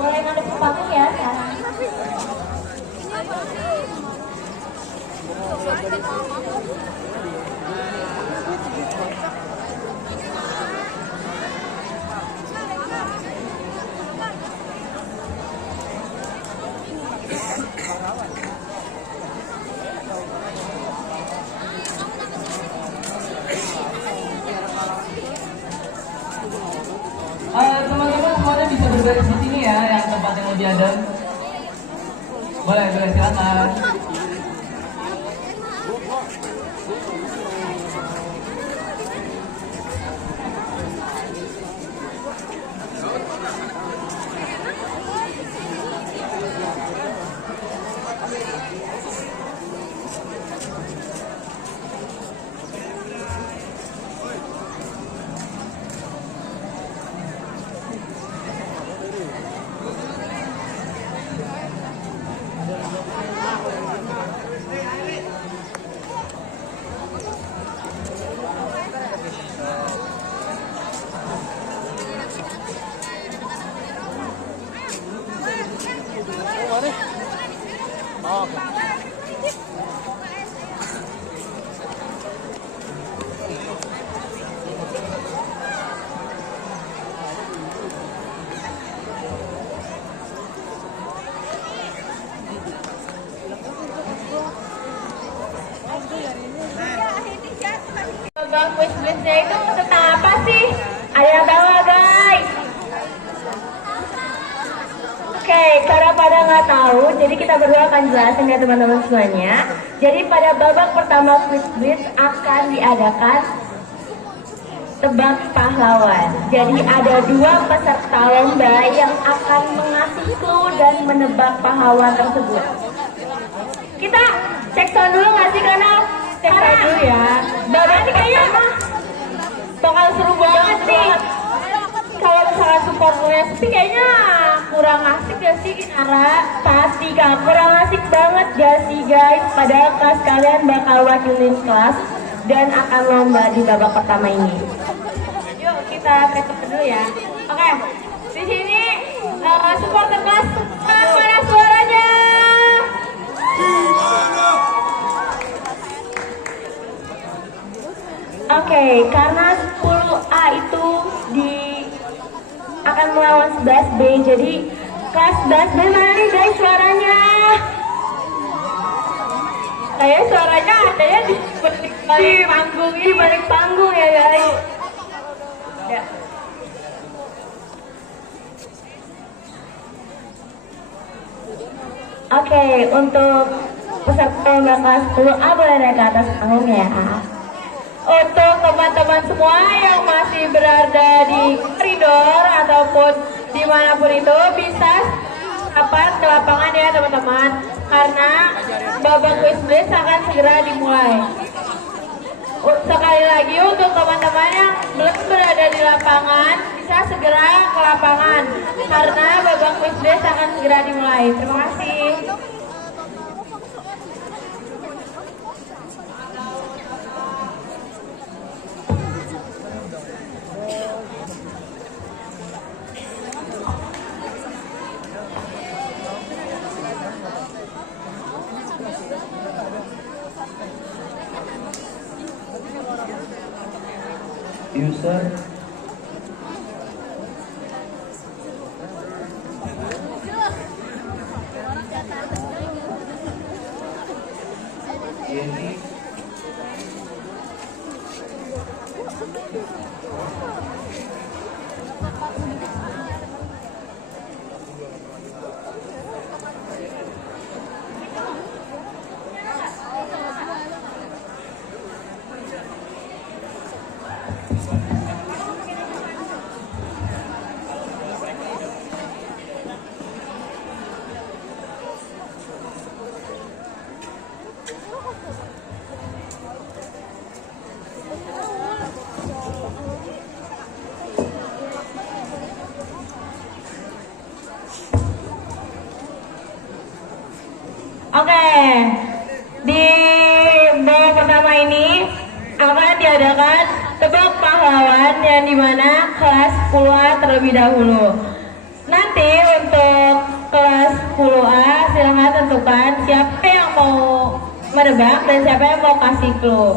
Boleh ngadep ke panggung ya sekarang. Teman-teman semuanya bisa berbaris di sini ya, yang tempat yang lebih adem. Boleh, silakan. Bang quiz-quiznya itu tentang apa sih? Ada yang tahu nggak, guys? Oke, karena pada nggak tahu, jadi kita berdua akan jelasin ya teman-teman semuanya. Jadi pada babak pertama quiz akan diadakan tebak pahlawan. Jadi ada 2 peserta lomba yang akan mengasih clue dan menebak pahlawan tersebut. Kita cek sound dulu nggak sih, karena cek sound dulu ya. Babak ini kayaknya bakal seru banget sih. Kalau misalnya supportnya sepi kayaknya kurang asik gak sih Nara? Pasti Kak, kurang asik banget gak sih guys? Padahal kelas kalian bakal wakilin kelas dan akan lomba di babak pertama ini. Yuk kita tes dulu ya. Oke, di sini supporter kelas mana suaranya? Oke, karena 10A itu akan melawan 11B, jadi kelas 11B mana nih guys suaranya? Kayak suaranya adanya di balik panggung ya guys. Ya. Oke, untuk peserta lomba kelas 10A boleh naik ke atas panggung ya. Untuk teman-teman semua yang masih berada di koridor ataupun dimanapun itu bisa rapat ke lapangan ya teman-teman, karena babak quiz blitz akan segera dimulai. Sekali lagi untuk teman-teman yang belum berada di lapangan bisa segera ke lapangan karena babak quiz blitz akan segera dimulai. Terima kasih. User Yeni Oke, di babak pertama ini akan diadakan tebak pahlawan yang dimana kelas 10A terlebih dahulu. Nanti untuk kelas 10A silahkan tentukan siapa yang mau menebak dan siapa yang mau kasih clue.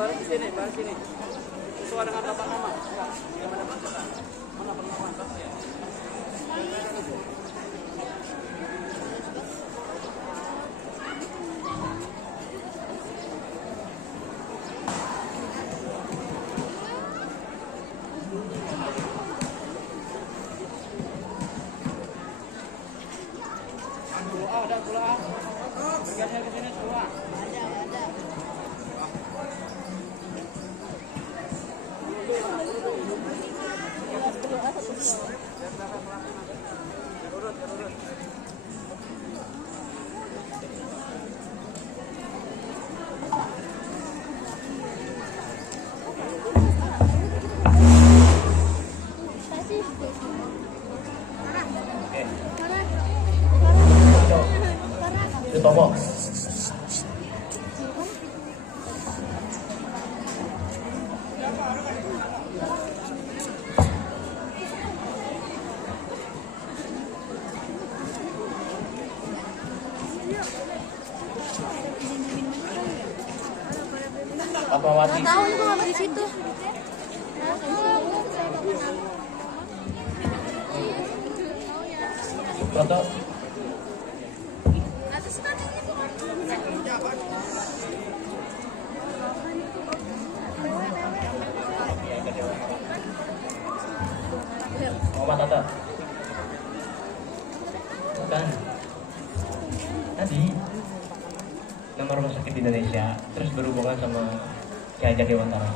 Baru sini. Sesuai dengan bapak nama. Mana pertemuan? Ada pulang. Bergeser ke sini semua. Ada. Sutomo. Fatmawati. Nggak tahu itu apa di situ. Foto. Muhammad Tata. Bukan. Tadi nama rumah sakit di Indonesia terus berhubungan sama Ki Hajar Dewantara.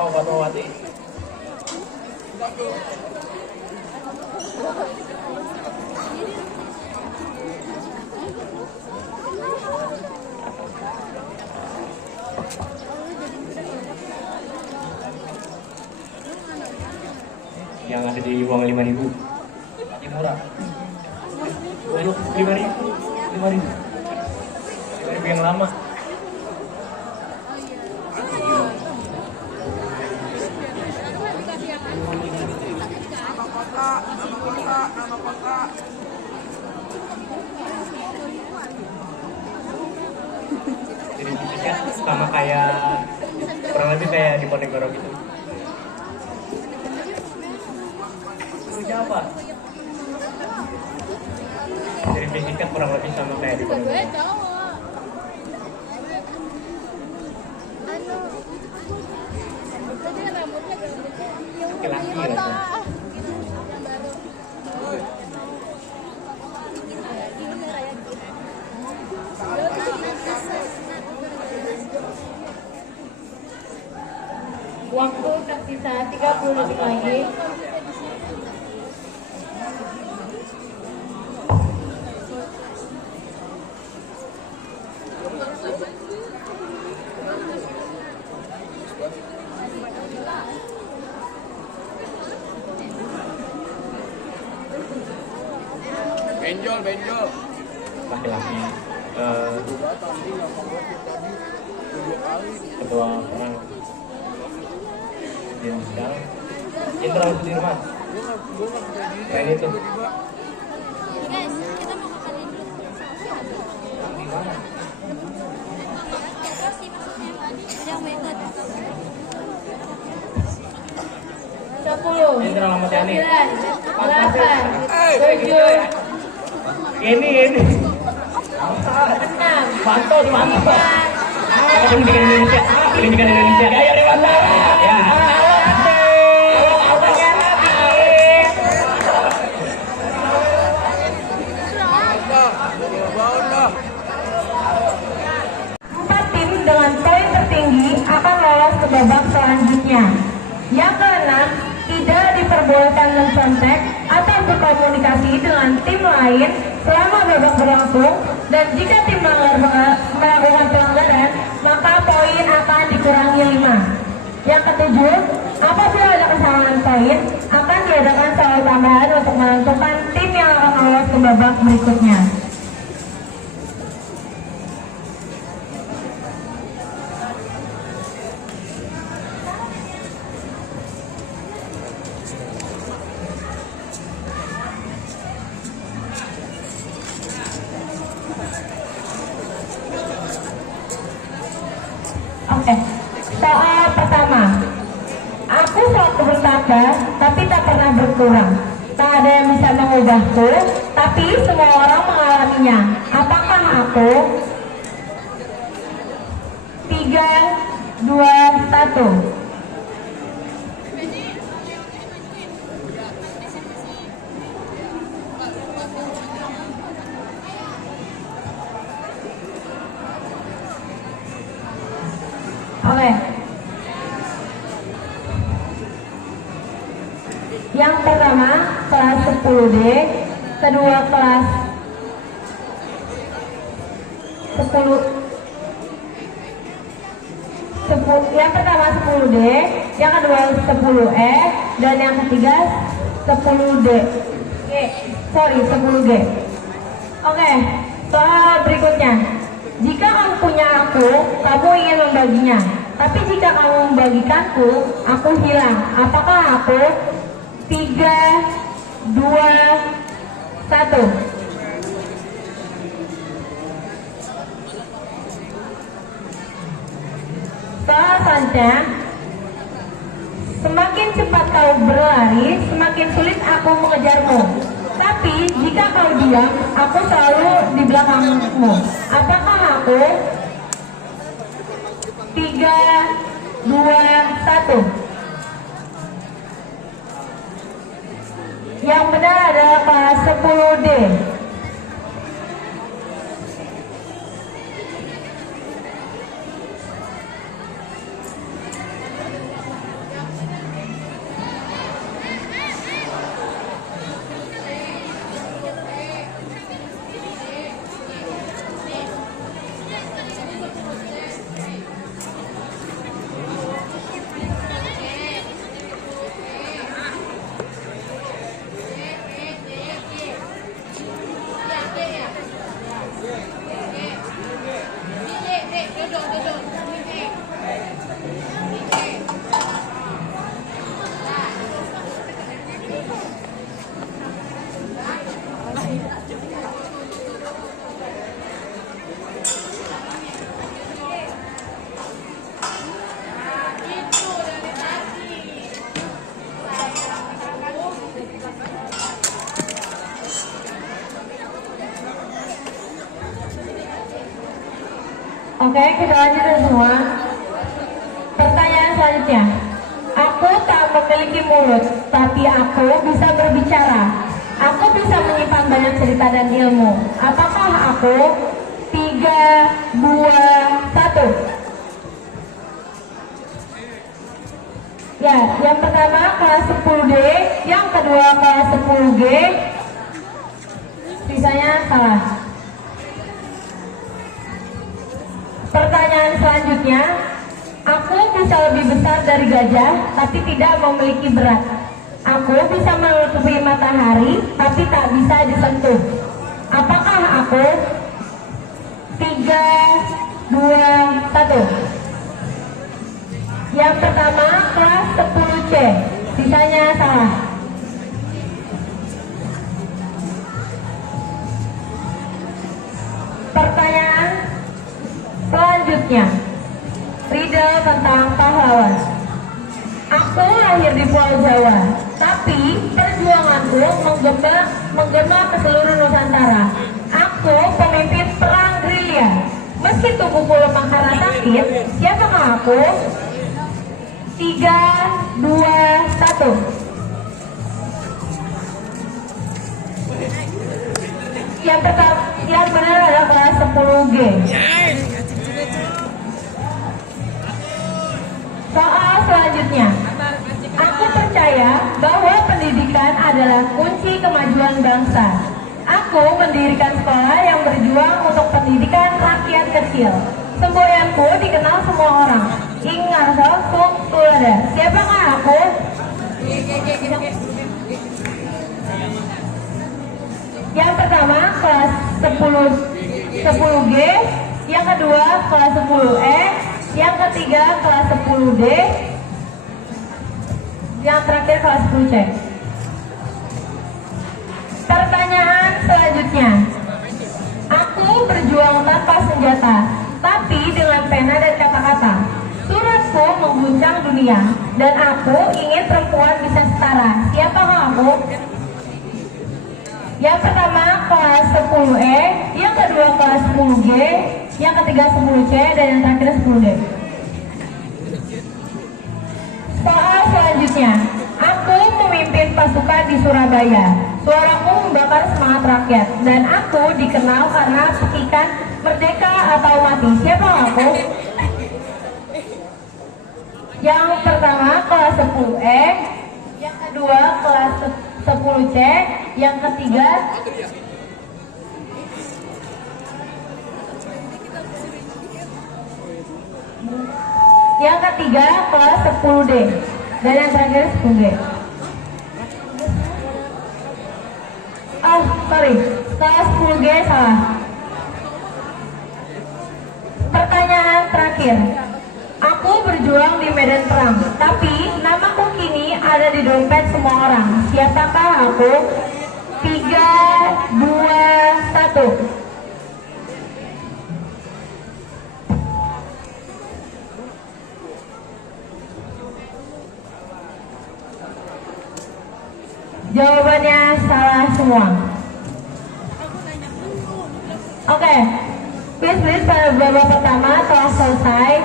Oh, Fatmawati. Yang ada di uang 5.000. Yang murah. Aduh, 5.000. 5.000 yang lama. Jadi tiket sama kayak kurang lebih kayak di Ponegoro gitu. Siapa? Jadi tiket kurang lebih sama kayak di Ponegoro. Laki-laki lah. Waktu tersisa 30 detik lagi. Benjol. Laki-laki kedua orang Jenderal Sudirman. Nah ini tuh Guys, kita mau makan dulu. di mana? Terus sih maksudnya yang method. 10, Jenderal Ahmad Yani. 9, 8, 7, Ini 6, pantau. 5, Pendidikan Indonesia. Pendidikan Indonesia. Ayo Rewanda. Ya. Empat tim dengan poin tertinggi akan lolos ke babak selanjutnya. Yang keenam, tidak diperbolehkan mencontek atau berkomunikasi dengan tim lain selama babak berlangsung, dan jika tim melakukan pelanggaran, maka poin akan dikurangi 5. Yang ketujuh, apabila ada kesalahan poin, akan diadakan soal tambahan untuk menentukan tim yang akan lolos ke babak berikutnya. Oke, soal pertama. Aku selalu bertambah, tapi tak pernah berkurang. Tak ada yang bisa mengubahku, tapi semua orang mengalaminya. Apakah aku? 3, 2, 1. Oke. Yang pertama kelas 10D, kedua kelas 10, yang pertama 10D, yang kedua 10E, dan yang ketiga 10D. 10G. Oke, soal berikutnya. Jika kamu punya aku, kamu ingin membaginya. Tapi jika kamu membagikanku, aku hilang. Apakah aku? 3, 2, 1. Soal selanjutnya. Semakin cepat kau berlari, semakin sulit aku mengejarmu. Tapi jika kau diam, aku selalu di belakangmu. Apakah aku? 3, 2, 1. Yang benar adalah kelas 10D. Oke, kita lanjutkan semua. Pertanyaan selanjutnya. Aku tak memiliki mulut, tapi aku bisa berbicara. Aku bisa menyimpan banyak cerita dan ilmu. Apakah aku? 3, 2, 1. Ya, yang pertama kelas 10D, yang kedua kelas 10G. Sisanya salah. Pertanyaan selanjutnya, aku bisa lebih besar dari gajah, tapi tidak memiliki berat. Aku bisa menutupi matahari, tapi tak bisa disentuh. Apakah aku? 3, 2, 1. Yang pertama kelas 10C, sisanya salah. Pertanyaan selanjutnya, riddle tentang pahlawan. Aku lahir di Pulau Jawa, tapi perjuanganku menggema ke seluruh Nusantara. Aku pemimpin perang gerilya. Meski tubuhku lemah karena sakit, siapakah aku? 3, 2, 1. Yang pertama, yang benar adalah kelas 10G. Soal selanjutnya, aku percaya bahwa pendidikan adalah kunci kemajuan bangsa. Aku mendirikan sekolah yang berjuang untuk pendidikan rakyat kecil. Semboyanku dikenal semua orang. Ingarso Sung Tulada. Siapakah aku? Yang pertama kelas 10G, yang kedua kelas 10E, yang ketiga kelas 10D, yang terakhir kelas 10C. Pertanyaan selanjutnya, aku berjuang tanpa senjata, tapi dengan pena dan kata-kata. Suratku mengguncang dunia, dan aku ingin perempuan bisa setara. Siapakah aku? Yang pertama kelas 10E, yang kedua kelas 10G, yang ketiga 10C, dan yang terakhir 10D. Soal selanjutnya, aku memimpin pasukan di Surabaya. Suaraku membakar semangat rakyat, dan aku dikenal karena petikan merdeka atau mati. Siapa aku? Yang pertama kelas 10E, yang kedua kelas 10C, yang ketiga kelas 10D, dan yang terakhir 10D. Kelas 10G salah. Pertanyaan terakhir, aku berjuang di medan perang, tapi namaku kini ada di dompet semua orang. Siapakah aku? 3, 2, 1. Jawabannya salah semua. Oke, please pada babak pertama telah selesai.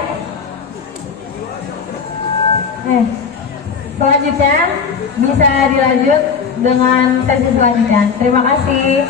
Selanjutnya bisa dilanjut dengan sesi selanjutnya. Terima kasih.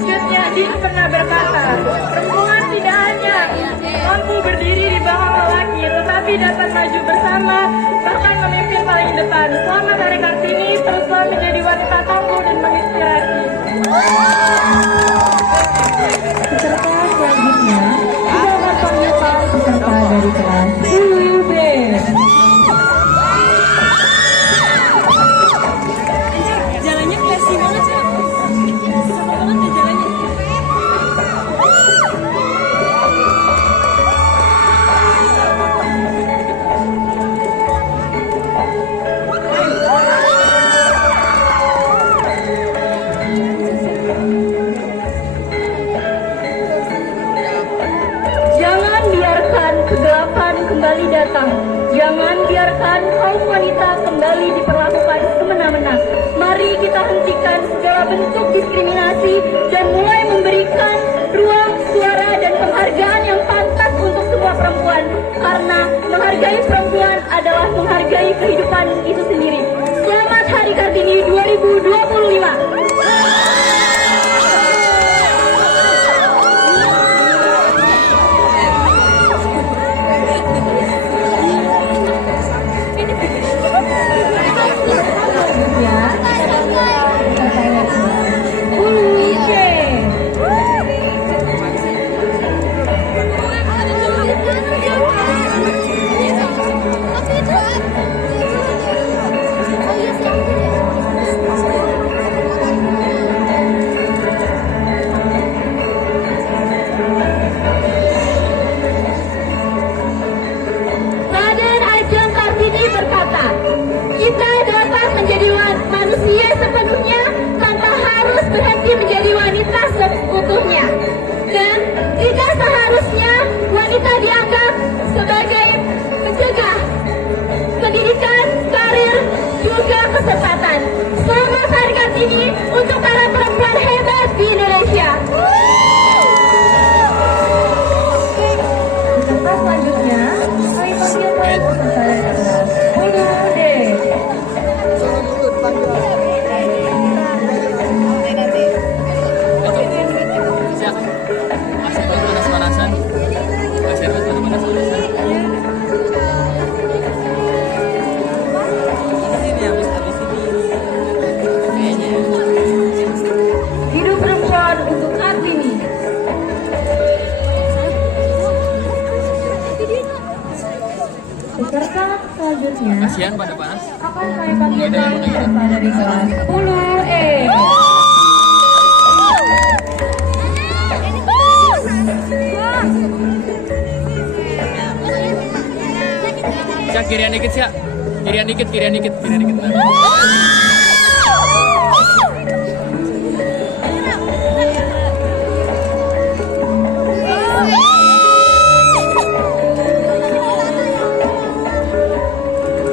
Selanjutnya, dia pernah berkata, perempuan tidak hanya mampu berdiri di bawah lelaki, tetapi dapat maju bersama, bahkan memimpin paling depan. Selamat Hari Kartini, teruslah menjadi wanita tangguh dan menginspirasi. Peserta selanjutnya, kita akan panggilkan peserta dari kelas 10B. Jalannya classy banget sih. Sama banget deh jalannya. Jangan biarkan kegelapan kembali datang. Jangan biarkan kaum wanita kembali diperlakukan semena-mena. Mari kita hentikan segala bentuk diskriminasi dan mulai memberikan ruang, suara, dan penghargaan yang pantas untuk semua perempuan. Karena menghargai perempuan adalah menghargai kehidupan itu sendiri. Selamat Hari Kartini 2025. Peserta selanjutnya Kasihan pada panas. akan saya panggilkan peserta dari kelas 10E. Cak, kirian dikit, Cak. Kirian dikit.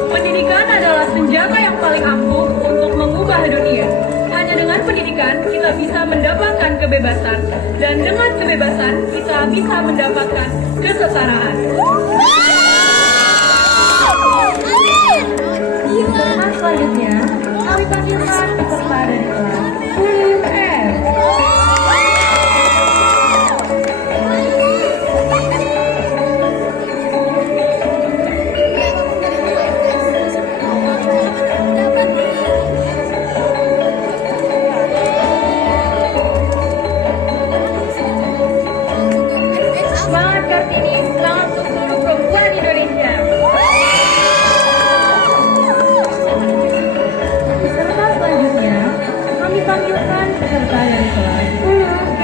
Pendidikan adalah senjata yang paling ampuh untuk mengubah dunia. Hanya dengan pendidikan kita bisa mendapatkan kebebasan, dan dengan kebebasan kita bisa mendapatkan kesetaraan. Peserta selanjutnya kami panggilkan peserta dari kelas 10F. Semangat Kartini, selamat untuk seluruh perempuan Indonesia. Peserta selanjutnya kami panggilkan peserta dari kelas 10G.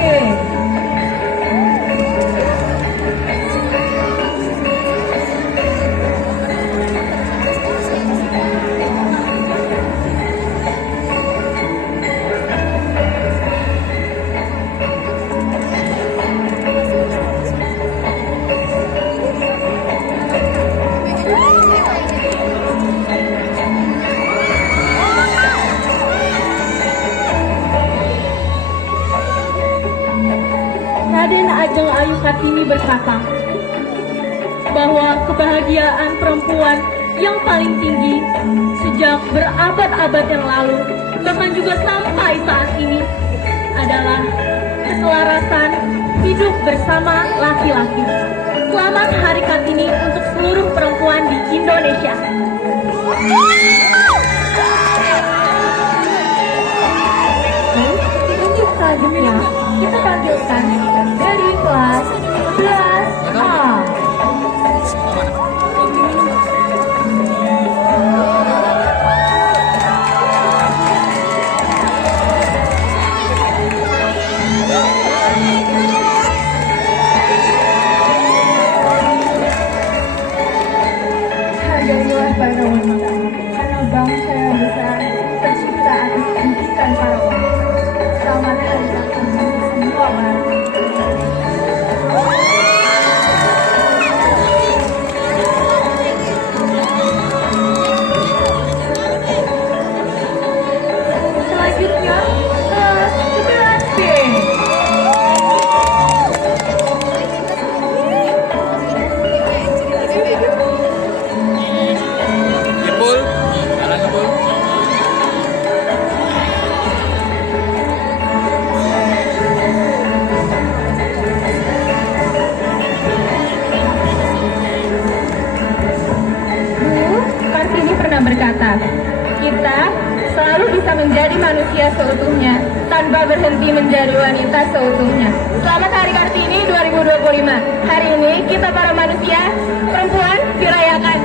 Raden Ajeng Ayu Kartini berkata bahwa kebahagiaan perempuan yang paling tinggi sejak berabad-abad yang lalu, bahkan juga sampai saat ini, adalah keselarasan hidup bersama laki-laki. Selamat Hari Kartini untuk seluruh perempuan di Indonesia. Ini selanjutnya kita panggilkan dari kelas 11A. Hargailah para wanita, karena bangsa yang besar tercipta atas pendidikan para wanita. Selamat Hari Kartini semua wanita. Selanjutnya kelas 11B. Jempol, jalan jempol. Dulu, Kartini pernah berkata, kita selalu bisa menjadi manusia seutuhnya tanpa berhenti menjadi wanita seutuhnya. Selamat Hari Kartini 2025. Hari ini kita para manusia, perempuan, dirayakan.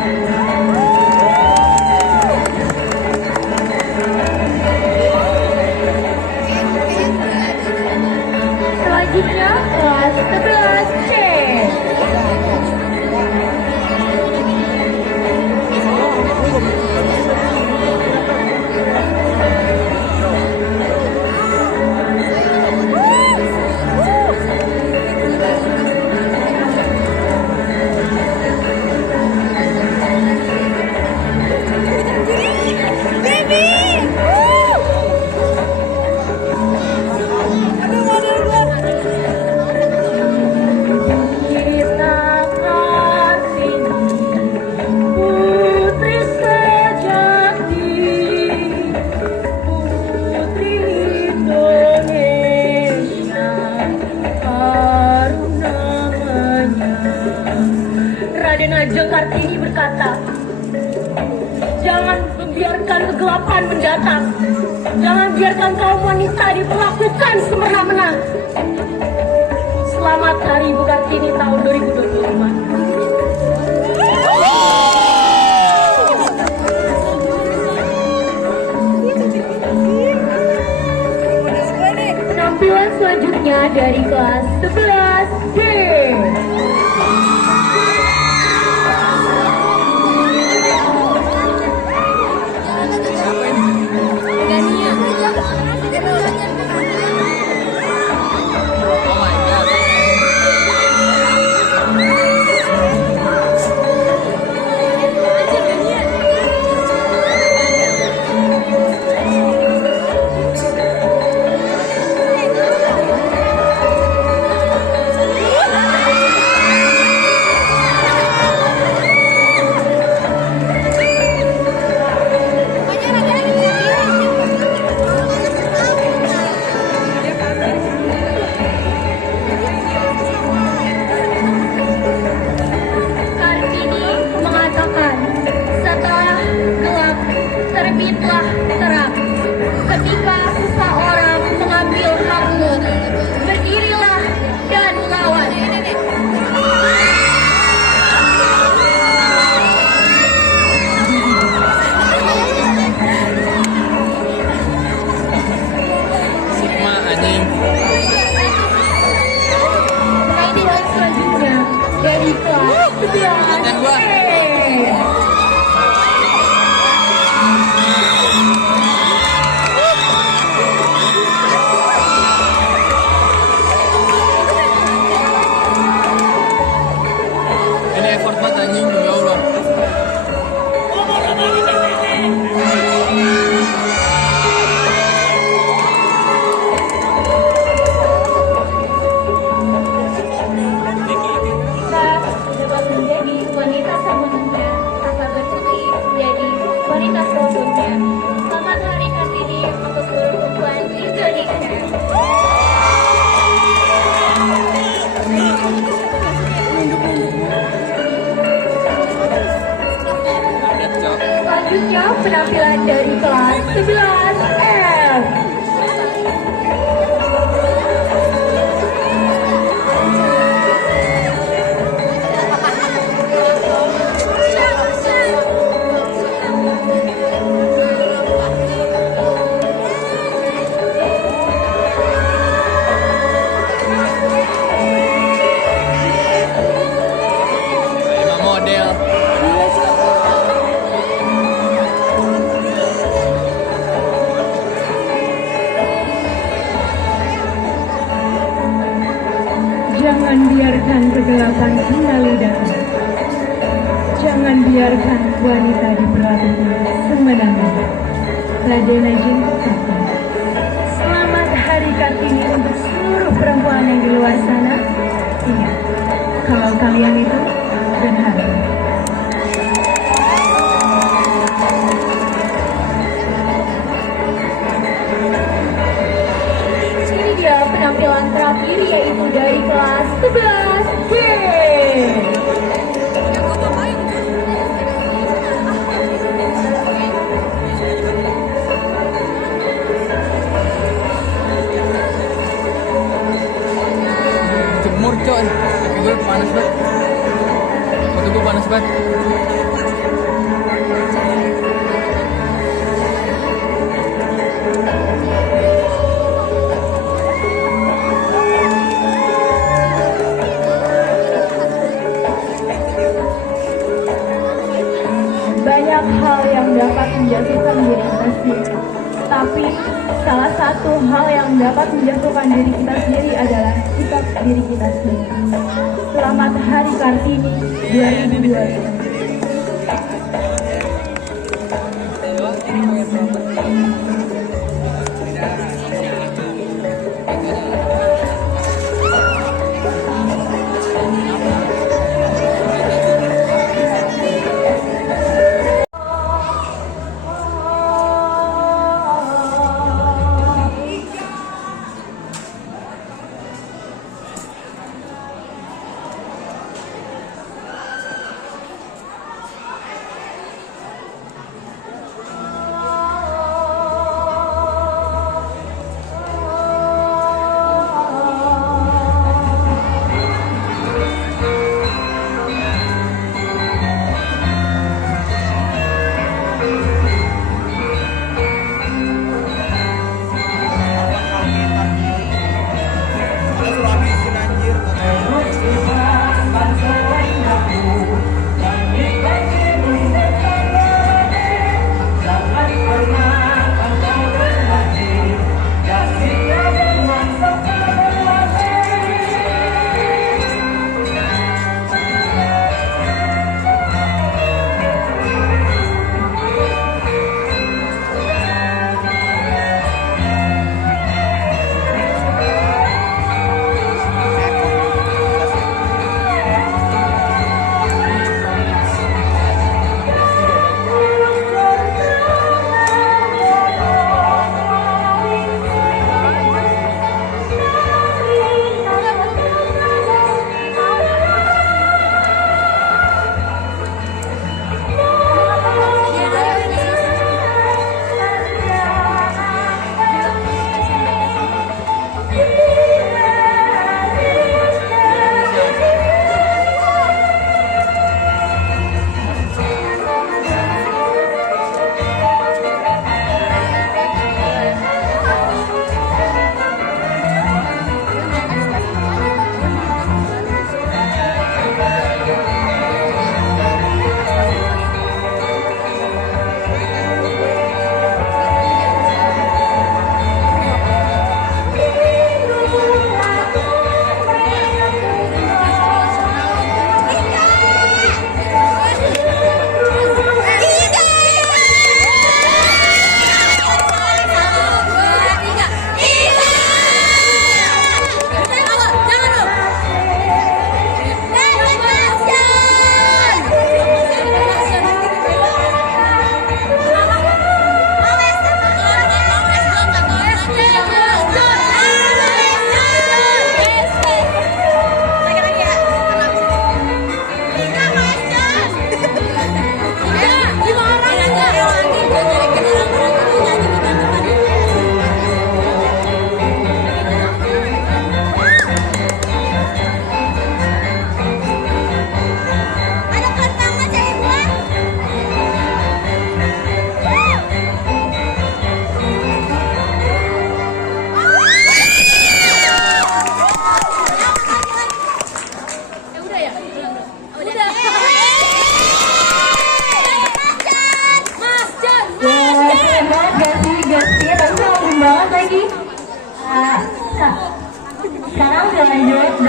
Selanjutnya kelas 11C. Raden Ajeng Kartini berkata, jangan membiarkan kegelapan mendatang. Jangan biarkan kaum wanita diperlakukan semena-mena. Selamat Hari Ibu Kartini tahun 2025. kualitas produknya. Selamat Hari Kartini untuk seluruh perempuan Indonesia. Selanjutnya penampilan dari kelas 11F. Jangan biarkan kegelapan kembali datang. Jangan biarkan wanita diperlakukan semena-mena. Radena Jengkota. Selamat Hari Kartini untuk seluruh perempuan yang di luar sana. Ingat, kalau kalian itu berharga. Ini dia penampilan terakhir yaitu dari kelas 11B. Jemur coy, kaki gue panas banget. Foto gue panas banget. Banyak hal yang dapat menjatuhkan diri kita sendiri. Tapi salah satu hal yang dapat menjatuhkan diri kita sendiri adalah sikap diri kita sendiri. Selamat Hari Kartini 2022.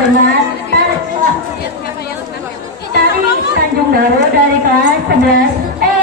dengan Tari Tanjung Baru dari kelas 11E.